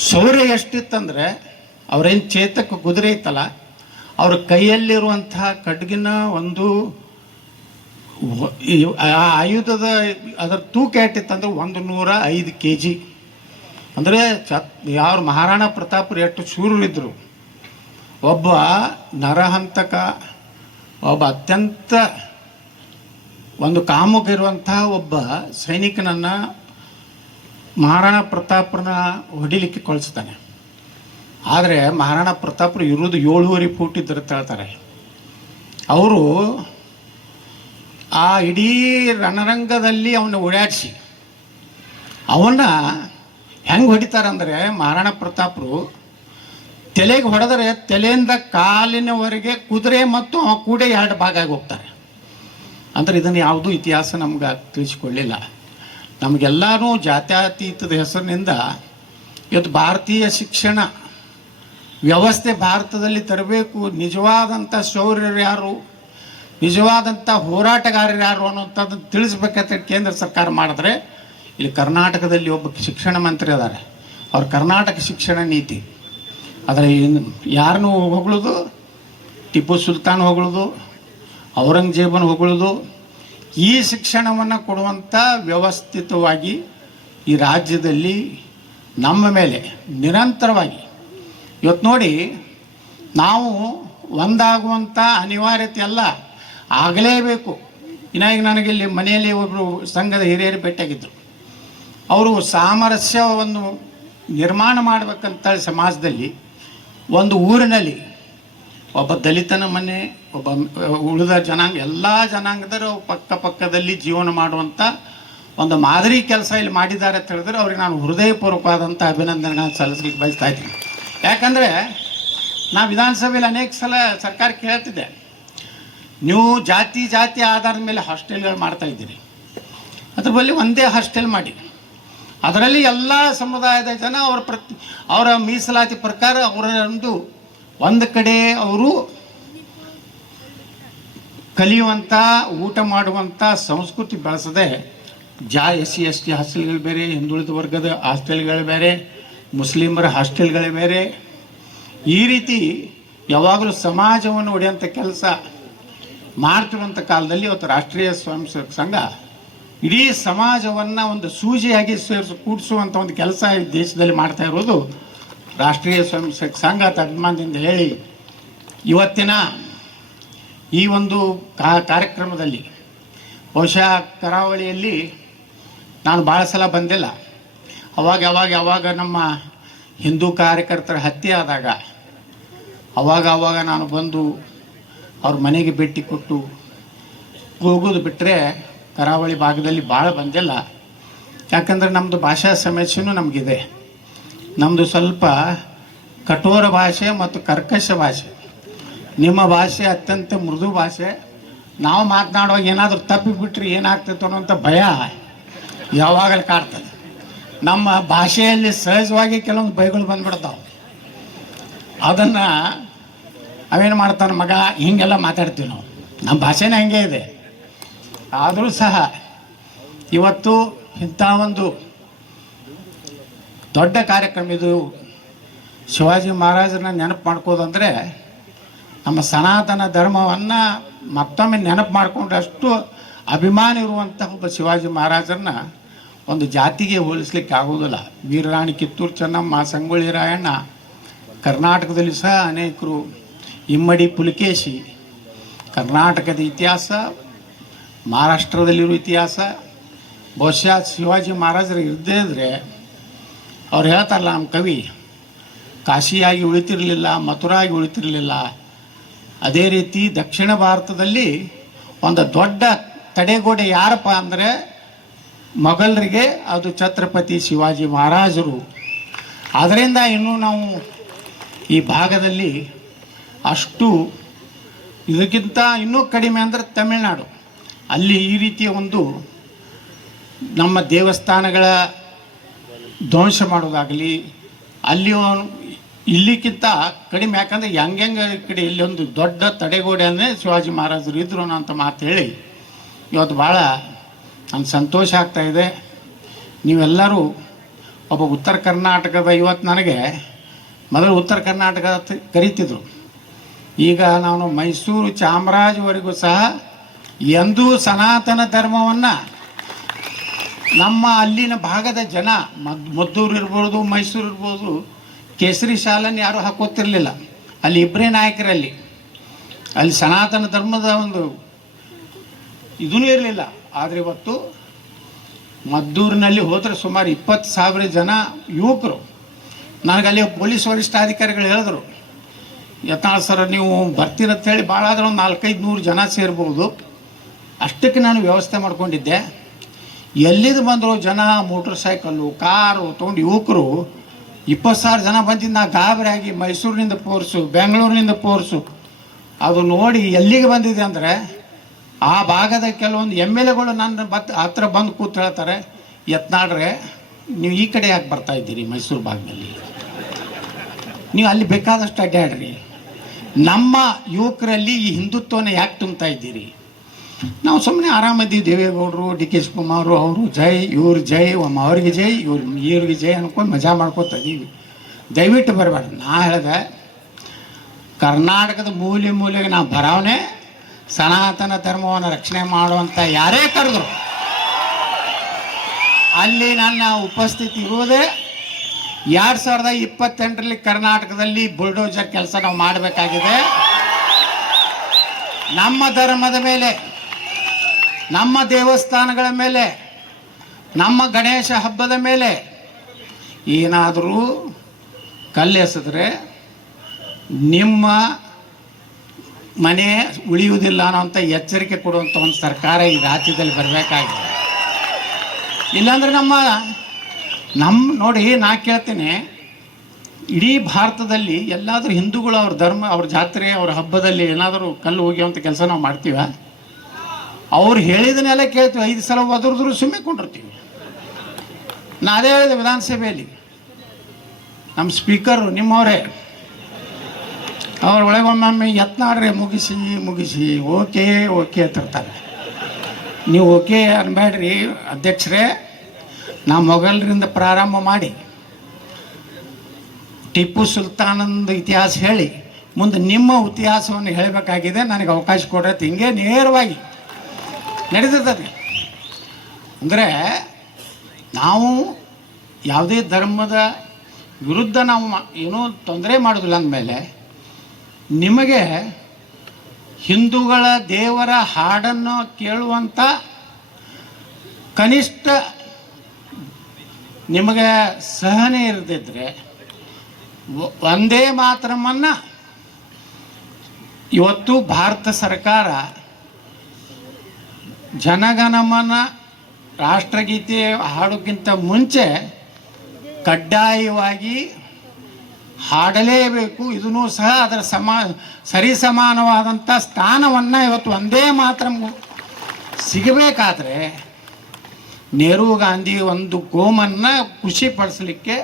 ಶೌರ್ಯ ಎಷ್ಟಿತ್ತಂದರೆ ಅವ್ರೇನು ಚೇತಕ ಕುದುರೆ ಇತ್ತಲ್ಲ, ಅವ್ರ ಕೈಯಲ್ಲಿರುವಂತಹ ಖಡ್ಗಿನ ಒಂದು ಆಯುಧದ ಅದರ ತೂಕ ಎಷ್ಟಿತ್ತಂದ್ರೆ 105 kg. ಅಂದರೆ ಯಾರು ಮಹಾರಾಣಾ ಪ್ರತಾಪರು ಎಷ್ಟು ಶೂರರಿದ್ದರು. ಒಬ್ಬ ನರಹಂತಕ, ಒಬ್ಬ ಅತ್ಯಂತ ಒಂದು ಕಾಮುಗಿರುವಂತಹ ಒಬ್ಬ ಸೈನಿಕನನ್ನು ಮಹಾರಾಣಾ ಪ್ರತಾಪರನ್ನ ಹೊಡಿಲಿಕ್ಕೆ ಕಳಿಸ್ತಾನೆ. ಆದರೆ ಮಹಾರಾಣಾ ಪ್ರತಾಪರು ಇರೋದು 7.5 ಫೂಟ್ ಇದ್ದರೆ ಹೇಳ್ತಾರೆ. ಅವರು ಆ ಇಡೀ ರಣರಂಗದಲ್ಲಿ ಅವನ್ನ ಓಡಾಡಿಸಿ ಅವನ್ನ ಹೆಂಗೆ ಹೊಡಿತಾರಂದರೆ ಮಹಾರಾಣಾ ಪ್ರತಾಪರು ತಲೆಗೆ ಹೊಡೆದರೆ ತಲೆಯಿಂದ ಕಾಲಿನವರೆಗೆ ಕುದುರೆ ಮತ್ತು ಅವ ಕೂಡ 2 ಭಾಗ ಆಗಿ ಹೋಗ್ತಾರೆ. ಅಂದರೆ ಇದನ್ನು ಯಾವುದೂ ಇತಿಹಾಸ ನಮ್ಗೆ ತಿಳಿಸ್ಕೊಳ್ಳಿಲ್ಲ. ನಮಗೆಲ್ಲರೂ ಜಾತ್ಯತೀತದ ಹೆಸರಿನಿಂದ ಇವತ್ತು ಭಾರತೀಯ ಶಿಕ್ಷಣ ವ್ಯವಸ್ಥೆ ಭಾರತದಲ್ಲಿ ತರಬೇಕು, ನಿಜವಾದಂಥ ಶೌರ್ಯರು ಯಾರು, ನಿಜವಾದಂಥ ಹೋರಾಟಗಾರರು ಯಾರು ಅನ್ನೋಂಥದ್ದನ್ನು ತಿಳಿಸ್ಬೇಕಂತ ಕೇಂದ್ರ ಸರ್ಕಾರ ಮಾಡಿದ್ರೆ, ಇಲ್ಲಿ ಕರ್ನಾಟಕದಲ್ಲಿ ಒಬ್ಬ ಶಿಕ್ಷಣ ಮಂತ್ರಿ ಅದಾರೆ, ಅವ್ರ ಕರ್ನಾಟಕ ಶಿಕ್ಷಣ ನೀತಿ. ಆದರೆ ಯಾರನ್ನು ಹೊಗಳೋದು, ಟಿಪ್ಪು ಸುಲ್ತಾನ್ ಹೊಗಳೋದು, ಔರಂಗಜೇಬನ ಹೊಗಳೋದು. ಈ ಶಿಕ್ಷಣವನ್ನು ಕೊಡುವಂಥ ವ್ಯವಸ್ಥಿತವಾಗಿ ಈ ರಾಜ್ಯದಲ್ಲಿ ನಮ್ಮ ಮೇಲೆ ನಿರಂತರವಾಗಿ ಇವತ್ತು ನೋಡಿ ನಾವು ಒಂದಾಗುವಂಥ ಅನಿವಾರ್ಯತೆ ಎಲ್ಲ ಆಗಲೇಬೇಕು. ಈಗ ನನಗಿಲ್ಲಿ ಮನೆಯಲ್ಲಿ ಒಬ್ಬರು ಸಂಘದ ಹಿರಿಯರು ಭೇಟಿಯಾಗಿದ್ದರು. ಅವರು ಸಾಮರಸ್ಯವನ್ನು ನಿರ್ಮಾಣ ಮಾಡಬೇಕಂತ ಸಮಾಜದಲ್ಲಿ ಒಂದು ಊರಿನಲ್ಲಿ ಒಬ್ಬ ದಲಿತನ ಮನೆ, ಒಬ್ಬ ಉಳಿದ ಜನಾಂಗ, ಎಲ್ಲ ಜನಾಂಗದರು ಪಕ್ಕದಲ್ಲಿ ಜೀವನ ಮಾಡುವಂಥ ಒಂದು ಮಾದರಿ ಕೆಲಸ ಇಲ್ಲಿ ಮಾಡಿದ್ದಾರೆ ಅಂತ ಹೇಳಿದ್ರೆ ಅವ್ರಿಗೆ ನಾನು ಹೃದಯಪೂರ್ವಕವಾದಂಥ ಅಭಿನಂದನೆಗಳನ್ನು ಸಲ್ಲಿಸಲಿಕ್ಕೆ ಬಯಸ್ತಾ ಇದ್ದೀನಿ. ಯಾಕಂದರೆ ನಾನು ವಿಧಾನಸಭೆಯಲ್ಲಿ ಅನೇಕ ಸಲ ಸರ್ಕಾರಕ್ಕೆ ಹೇಳ್ತಿದ್ದೆ, ನೀವು ಜಾತಿ ಆಧಾರದ ಮೇಲೆ ಹಾಸ್ಟೆಲ್ಗಳು ಮಾಡ್ತಾಯಿದ್ದೀರಿ, ಅದ್ರ ಬಳಿ ಒಂದೇ ಹಾಸ್ಟೆಲ್ ಮಾಡಿ, ಅದರಲ್ಲಿ ಎಲ್ಲ ಸಮುದಾಯದ ಜನ ಅವರ ಮೀಸಲಾತಿ ಪ್ರಕಾರ ಒಂದು ಕಡೆ ಅವರು ಕಲಿಯುವಂಥ ಊಟ ಮಾಡುವಂಥ ಸಂಸ್ಕೃತಿ ಬೆಳೆಸದೆ SC ST ಹಾಸ್ಟೆಲ್ಗಳು ಬೇರೆ, ಹಿಂದುಳಿದ ವರ್ಗದ ಹಾಸ್ಟೆಲ್ಗಳು ಬೇರೆ, ಮುಸ್ಲಿಮರ ಹಾಸ್ಟೆಲ್ಗಳೇ ಬೇರೆ, ಈ ರೀತಿ ಯಾವಾಗಲೂ ಸಮಾಜವನ್ನು ಒಡೆಯುವಂಥ ಕೆಲಸ ಮಾಡ್ತಿರುವಂಥ ಕಾಲದಲ್ಲಿ ಇವತ್ತು ರಾಷ್ಟ್ರೀಯ ಸ್ವಯಂ ಸೇವಕ ಸಂಘ ಇಡೀ ಸಮಾಜವನ್ನು ಒಂದು ಸೂಜಿಯಾಗಿ ಕೂಡಿಸುವಂಥ ಒಂದು ಕೆಲಸ ಈ ದೇಶದಲ್ಲಿ ಮಾಡ್ತಾ ಇರೋದು ರಾಷ್ಟ್ರೀಯ ಸ್ವಯಂ ಸೇವಕ ಸಂಘ ಅಂತ ಅಭಿಮಾನದಿಂದ ಹೇಳಿ, ಇವತ್ತಿನ ಈ ಒಂದು ಕಾರ್ಯಕ್ರಮದಲ್ಲಿ ಬಹುಶಃ ಕರಾವಳಿಯಲ್ಲಿ ನಾನು ಭಾಳ ಸಲ ಬಂದಿಲ್ಲ. ಅವಾಗ ನಮ್ಮ ಹಿಂದೂ ಕಾರ್ಯಕರ್ತರ ಹತ್ಯೆ ಆದಾಗ ಅವಾಗ ನಾನು ಬಂದು ಅವ್ರ ಮನೆಗೆ ಭೇಟಿ ಕೊಟ್ಟು ಹೋಗೋದು ಬಿಟ್ಟರೆ ಕರಾವಳಿ ಭಾಗದಲ್ಲಿ ಭಾಳ ಬಂದಿಲ್ಲ. ಯಾಕಂದರೆ ನಮ್ಮದು ಭಾಷಾ ಸಮಸ್ಯೆನೂ ನಮಗಿದೆ. ನಮ್ಮದು ಸ್ವಲ್ಪ ಕಠೋರ ಭಾಷೆ ಮತ್ತು ಕರ್ಕಶ ಭಾಷೆ. ನಿಮ್ಮ ಭಾಷೆ ಅತ್ಯಂತ ಮೃದು ಭಾಷೆ. ನಾವು ಮಾತನಾಡುವಾಗ ಏನಾದರೂ ತಪ್ಪಿಬಿಟ್ರೆ ಏನಾಗ್ತೈತೆ ಅನ್ನೋಂಥ ಭಯ ಯಾವಾಗಲೂ ಕಾಡ್ತದೆ. ನಮ್ಮ ಭಾಷೆಯಲ್ಲಿ ಸಹಜವಾಗಿ ಕೆಲವೊಂದು ಭಯಗಳು ಬಂದ್ಬಿಡ್ತಾವೆ. ಅದನ್ನು ಅವೇನು ಮಾಡ್ತಾನೆ ಮಗ, ಹೀಗೆಲ್ಲ ಮಾತಾಡ್ತೀವಿ ನಾವು, ನಮ್ಮ ಭಾಷೆನೇ ಹಂಗೆ ಇದೆ. ಆದರೂ ಸಹ ಇವತ್ತು ಇಂಥ ಒಂದು ದೊಡ್ಡ ಕಾರ್ಯಕ್ರಮ ಇದು. ಶಿವಾಜಿ ಮಹಾರಾಜರನ್ನ ನೆನಪು ಮಾಡ್ಕೋದಂದರೆ ನಮ್ಮ ಸನಾತನ ಧರ್ಮವನ್ನು ಮತ್ತೊಮ್ಮೆ ನೆನಪು ಮಾಡಿಕೊಂಡಷ್ಟು ಅಭಿಮಾನ ಇರುವಂಥ ಒಬ್ಬ ಶಿವಾಜಿ ಮಹಾರಾಜರನ್ನ ಒಂದು ಜಾತಿಗೆ ಹೋಲಿಸ್ಲಿಕ್ಕೆ ಆಗೋದಿಲ್ಲ. ವೀರರಾಣಿ ಕಿತ್ತೂರು ಚೆನ್ನಮ್ಮ, ಸಂಗೊಳ್ಳಿ ರಾಯಣ್ಣ, ಕರ್ನಾಟಕದಲ್ಲಿ ಸಹ ಅನೇಕರು, ಇಮ್ಮಡಿ ಪುಲಿಕೇಶಿ, ಕರ್ನಾಟಕದ ಇತಿಹಾಸ, ಮಹಾರಾಷ್ಟ್ರದಲ್ಲಿರೋ ಇತಿಹಾಸ. ಬಹುಶಃ ಶಿವಾಜಿ ಮಹಾರಾಜರು ಇರದೇ ಇದ್ದರೆ ಅವ್ರು ಹೇಳ್ತಾರಲ್ಲ ನಮ್ಮ ಕವಿ, ಕಾಶಿಯಾಗಿ ಉಳಿತಿರಲಿಲ್ಲ, ಮಥುರಾಗಿ ಉಳಿತಿರಲಿಲ್ಲ. ಅದೇ ರೀತಿ ದಕ್ಷಿಣ ಭಾರತದಲ್ಲಿ ಒಂದು ದೊಡ್ಡ ತಡೆಗೋಡೆ ಯಾರಪ್ಪ ಅಂದರೆ ಮೊಘಲರಿಗೆ, ಅದು ಛತ್ರಪತಿ ಶಿವಾಜಿ ಮಹಾರಾಜರು. ಅದರಿಂದ ಇನ್ನೂ ನಾವು ಈ ಭಾಗದಲ್ಲಿ ಅಷ್ಟು, ಇದಕ್ಕಿಂತ ಇನ್ನೂ ಕಡಿಮೆ ಅಂದರೆ ತಮಿಳುನಾಡು, ಅಲ್ಲಿ ಈ ರೀತಿಯ ಒಂದು ನಮ್ಮ ದೇವಸ್ಥಾನಗಳ ಧ್ವಂಸ ಮಾಡೋದಾಗಲಿ, ಅಲ್ಲಿ ಇಲ್ಲಿಕ್ಕಿಂತ ಕಡಿಮೆ. ಯಾಕಂದರೆ ಹೆಂಗೆ ಈ ಕಡೆ ಇಲ್ಲಿ ಒಂದು ದೊಡ್ಡ ತಡೆಗೋಡೆ ಅಂದರೆ ಶಿವಾಜಿ ಮಹಾರಾಜರು ಇದ್ರು ಅಂತ ಮಾತು ಹೇಳಿ ಇವತ್ತು ಭಾಳ ನನಗೆ ಸಂತೋಷ ಆಗ್ತಾಯಿದೆ. ನೀವೆಲ್ಲರೂ ಒಬ್ಬ ಉತ್ತರ ಕರ್ನಾಟಕದ, ಇವತ್ತು ನನಗೆ ಮೊದಲು ಉತ್ತರ ಕರ್ನಾಟಕ ಕರೀತಿದ್ರು, ಈಗ ನಾನು ಮೈಸೂರು ಚಾಮರಾಜವರೆಗೂ ಸಹ ಎಂದೂ ಸನಾತನ ಧರ್ಮವನ್ನು ನಮ್ಮ ಅಲ್ಲಿನ ಭಾಗದ ಜನ, ಮದ್ದೂರು ಇರ್ಬೋದು, ಮೈಸೂರು ಇರ್ಬೋದು, ಕೇಸರಿ ಶಾಲನ್ನು ಯಾರೂ ಹಾಕೋತಿರ್ಲಿಲ್ಲ. ಅಲ್ಲಿ ಇಬ್ಬರೇ ನಾಯಕರಲ್ಲಿ, ಅಲ್ಲಿ ಸನಾತನ ಧರ್ಮದ ಒಂದು ಇದೂ ಇರಲಿಲ್ಲ. ಆದರೆ ಇವತ್ತು ಮದ್ದೂರಿನಲ್ಲಿ ಹೋದರೆ ಸುಮಾರು 20,000 ಜನ ಯುವಕರು. ನನಗಲ್ಲಿ ಪೊಲೀಸ್ ವರಿಷ್ಠಾಧಿಕಾರಿಗಳು ಹೇಳಿದ್ರು, ಯತ್ನಾಳ್ ಸರ್ ನೀವು ಬರ್ತೀರಂತೇಳಿ ಭಾಳ ಆದ್ರೆ ಒಂದು 400-500 ಜನ ಸೇರ್ಬೋದು, ಅಷ್ಟಕ್ಕೆ ನಾನು ವ್ಯವಸ್ಥೆ ಮಾಡ್ಕೊಂಡಿದ್ದೆ. ಎಲ್ಲಿದ್ದು ಬಂದರು ಜನ, ಮೋಟ್ರ್ ಸೈಕಲ್ಲು, ಕಾರು ತೊಗೊಂಡು ಯುವಕರು 20,000 ಜನ ಬಂದಿದ್ದು. ನಾ ಗಾಬರಿ ಆಗಿ ಮೈಸೂರಿನಿಂದ ಫೋರ್ಸು, ಬೆಂಗಳೂರಿನಿಂದ ಫೋರ್ಸು, ಅದು ನೋಡಿ ಎಲ್ಲಿಗೆ ಬಂದಿದೆ ಅಂದರೆ ಆ ಭಾಗದ ಕೆಲವೊಂದು MLAಗಳು ನನ್ನ ಹತ್ರ ಬಂದು ಕೂತು ಹೇಳ್ತಾರೆ, ಯತ್ನಾಳ್ರೆ ನೀವು ಈ ಕಡೆ ಯಾಕೆ ಬರ್ತಾ ಇದ್ದೀರಿ, ಮೈಸೂರು ಭಾಗದಲ್ಲಿ ನೀವು ಅಲ್ಲಿ ಬೇಕಾದಷ್ಟು ಅಡ್ಡಾಡ್ರಿ, ನಮ್ಮ ಯುವಕರಲ್ಲಿ ಈ ಹಿಂದುತ್ವನ ಯಾಕೆ ತುಂಬ್ತಾ ಇದ್ದೀರಿ? ನಾವು ಸುಮ್ಮನೆ ಆರಾಮದ್ದೀವಿ, ದೇವೇಗೌಡರು, DK ಶಿವಕುಮಾರ್ ಅವರು ಜೈ, ಇವ್ರು ಜೈ, ಅವ್ರಿಗೆ ಜೈ, ಇವ್ರಿಗೆ ಜೈ ಅನ್ಕೊಂಡು ಮಜಾ ಮಾಡ್ಕೊತಾ ಇದ್ದೀವಿ, ದಯವಿಟ್ಟು ಬರಬೇಡ. ನಾ ಹೇಳಿದೆ, ಕರ್ನಾಟಕದ ಮೂಲೆಗೆ ನಾವು ಬರೋವನೇ ಸನಾತನ ಧರ್ಮವನ್ನು ರಕ್ಷಣೆ ಮಾಡುವಂಥ ಯಾರೇ ಕರೆದ್ರು ಅಲ್ಲಿ ನನ್ನ ಉಪಸ್ಥಿತಿ ಇರುವುದೇ. 2028ರಲ್ಲಿ ಕರ್ನಾಟಕದಲ್ಲಿ ಬುಲ್ಡೋಜರ್ ಕೆಲಸ ನಾವು ಮಾಡಬೇಕಾಗಿದೆ. ನಮ್ಮ ಧರ್ಮದ ಮೇಲೆ, ನಮ್ಮ ದೇವಸ್ಥಾನಗಳ ಮೇಲೆ, ನಮ್ಮ ಗಣೇಶ ಹಬ್ಬದ ಮೇಲೆ ಏನಾದರೂ ಕಲ್ಲೆಸೆದ್ರೆ ನಿಮ್ಮ ಮನೆ ಉಳಿಯುವುದಿಲ್ಲ ಅನ್ನೋಂಥ ಎಚ್ಚರಿಕೆ ಕೊಡುವಂಥ ಒಂದು ಸರ್ಕಾರ ಈ ರಾಜ್ಯದಲ್ಲಿ ಬರಬೇಕಾಗಿದೆ. ಇಲ್ಲಾಂದರೆ ನಮ್ಮ ನೋಡಿ, ನಾ ಕೇಳ್ತೇನೆ, ಇಡೀ ಭಾರತದಲ್ಲಿ ಎಲ್ಲಾದರೂ ಹಿಂದೂಗಳು ಅವ್ರ ಧರ್ಮ, ಅವ್ರ ಜಾತ್ರೆ, ಅವ್ರ ಹಬ್ಬದಲ್ಲಿ ಏನಾದರೂ ಕಲ್ಲು ಹೋಗಿವಂಥ ಕೆಲಸ ನಾವು ಮಾಡ್ತೀವ? ಅವ್ರು ಹೇಳಿದನ್ನೆಲ್ಲ ಕೇಳ್ತೀವಿ, 5 ಸಲ ಒದರಿದ್ರು ಸುಮ್ಮನೆ ಕೊಂಡಿರ್ತೀವಿ. ನಾ ಅದೇ ಹೇಳಿದೆ ವಿಧಾನಸಭೆಯಲ್ಲಿ, ನಮ್ಮ ಸ್ಪೀಕರು ನಿಮ್ಮವರೇ, ಅವ್ರ ಒಳಗೊಮ್ಮೆ ಯತ್ನಾಡ್ರೆ ಮುಗಿಸಿ ಓಕೆ ಅಂತಿರ್ತಾರೆ. ನೀವು ಓಕೆ ಅನ್ಬೇಡ್ರಿ ಅಧ್ಯಕ್ಷರೇ, ನಾ ಮೊಘಲರಿಂದ ಪ್ರಾರಂಭ ಮಾಡಿ ಟಿಪ್ಪು ಸುಲ್ತಾನಂದು ಇತಿಹಾಸ ಹೇಳಿ ಮುಂದೆ ನಿಮ್ಮ ಇತಿಹಾಸವನ್ನು ಹೇಳಬೇಕಾಗಿದೆ, ನನಗೆ ಅವಕಾಶ ಕೊಡತ್ತೆ. ಹಿಂಗೆ ನೇರವಾಗಿ ನಡೀತದೆ. ಅಂದರೆ ನಾವು ಯಾವುದೇ ಧರ್ಮದ ವಿರುದ್ಧ ನಾವು ಏನೂ ತೊಂದರೆ ಮಾಡೋದಿಲ್ಲ ಅಂದಮೇಲೆ, ನಿಮಗೆ ಹಿಂದೂಗಳ ದೇವರ ಹಾಡನ್ನು ಕೇಳುವಂಥ ಕನಿಷ್ಠ ನಿಮಗೆ ಸಹನೆ ಇರದಿದ್ದರೆ, ವಂದೇ ಮಾತರಮನ್ನು ಇವತ್ತು ಭಾರತ ಸರ್ಕಾರ ಜನಗಣಮನ ರಾಷ್ಟ್ರಗೀತೆ ಹಾಡೋಕ್ಕಿಂತ ಮುಂಚೆ ಕಡ್ಡಾಯವಾಗಿ ಹಾಡಲೇಬೇಕು. ಇದೂ ಸಹ ಅದರ ಸರಿಸಮಾನವಾದಂಥ ಸ್ಥಾನವನ್ನು ಇವತ್ತು ವಂದೇ ಮಾತರಂ ಸಿಗಬೇಕಾದ್ರೆ ನೆಹರು ಗಾಂಧಿ ಒಂದು ಗೋಮನ್ನು ಖುಷಿಪಡಿಸಲಿಕ್ಕೆ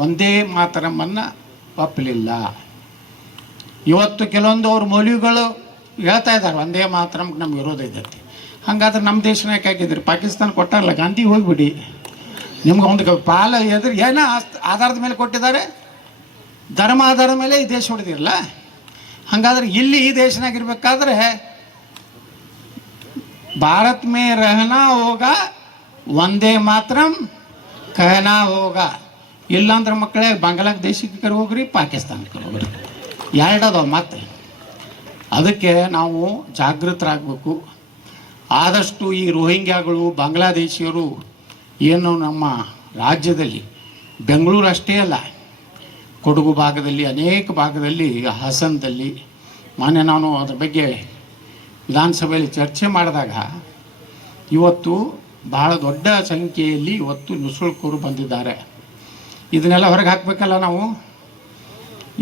ವಂದೇ ಮಾತರಮನ್ನು ಒಪ್ಪಲಿಲ್ಲ. ಇವತ್ತು ಕೆಲವೊಂದು ಅವ್ರ ಮೌಲ್ಯಗಳು ಹೇಳ್ತಾ ಇದ್ದಾರೆ ವಂದೇ ಮಾತರಂ ನಮ್ಗೆ ವಿರೋಧ ಇದ್ದೈತಿ. ಹಾಗಾದ್ರೆ ನಮ್ಮ ದೇಶನ ಯಾಕೆ ಹಾಕಿದ್ರಿ? ಪಾಕಿಸ್ತಾನ ಕೊಟ್ಟಾರಲ್ಲ, ಗಾಂಧಿ ಹೋಗಿಬಿಡಿ, ನಿಮ್ಗೆ ಒಂದು ಪಾಲ ಎದುರು ಏನೋ ಆಧಾರದ ಮೇಲೆ ಕೊಟ್ಟಿದ್ದಾರೆ, ಧರ್ಮ ಆಧಾರದ ಮೇಲೆ ಈ ದೇಶ ಹೊಡೆದಿರಲ್ಲ. ಹಾಗಾದ್ರೆ ಇಲ್ಲಿ ಈ ದೇಶನಾಗಿರ್ಬೇಕಾದ್ರೆ ಭಾರತ್ ಮೇ ರಹನಾ ಹೋಗ ಒಂದೇ ಮಾತ್ರ ಕಹನಾ ಹೋಗ, ಇಲ್ಲಾಂದ್ರೆ ಮಕ್ಕಳೇ ಬಾಂಗ್ಲಾದೇಶಕ್ಕೆ ಹೋಗ್ರಿ, ಪಾಕಿಸ್ತಾನಕ್ಕೆ ಹೋಗ್ರಿ, ಎರಡದವ ಮತ್ತೆ. ಅದಕ್ಕೆ ನಾವು ಜಾಗೃತರಾಗಬೇಕು. ಆದಷ್ಟು ಈ ರೋಹಿಂಗ್ಯಾಗಳು, ಬಾಂಗ್ಲಾದೇಶಿಯರು ಏನು ನಮ್ಮ ರಾಜ್ಯದಲ್ಲಿ, ಬೆಂಗಳೂರು ಅಷ್ಟೇ ಅಲ್ಲ, ಕೊಡಗು ಭಾಗದಲ್ಲಿ, ಅನೇಕ ಭಾಗದಲ್ಲಿ, ಹಾಸನದಲ್ಲಿ, ಮೊನ್ನೆ ನಾನು ಅದ್ರ ಬಗ್ಗೆ ವಿಧಾನಸಭೆಯಲ್ಲಿ ಚರ್ಚೆ ಮಾಡಿದಾಗ ಇವತ್ತು ಬಹಳ ದೊಡ್ಡ ಸಂಖ್ಯೆಯಲ್ಲಿ ಇವತ್ತು ನುಸುಳುಕೋರು ಬಂದಿದ್ದಾರೆ. ಇದನ್ನೆಲ್ಲ ಹೊರಗೆ ಹಾಕಬೇಕಲ್ಲ ನಾವು.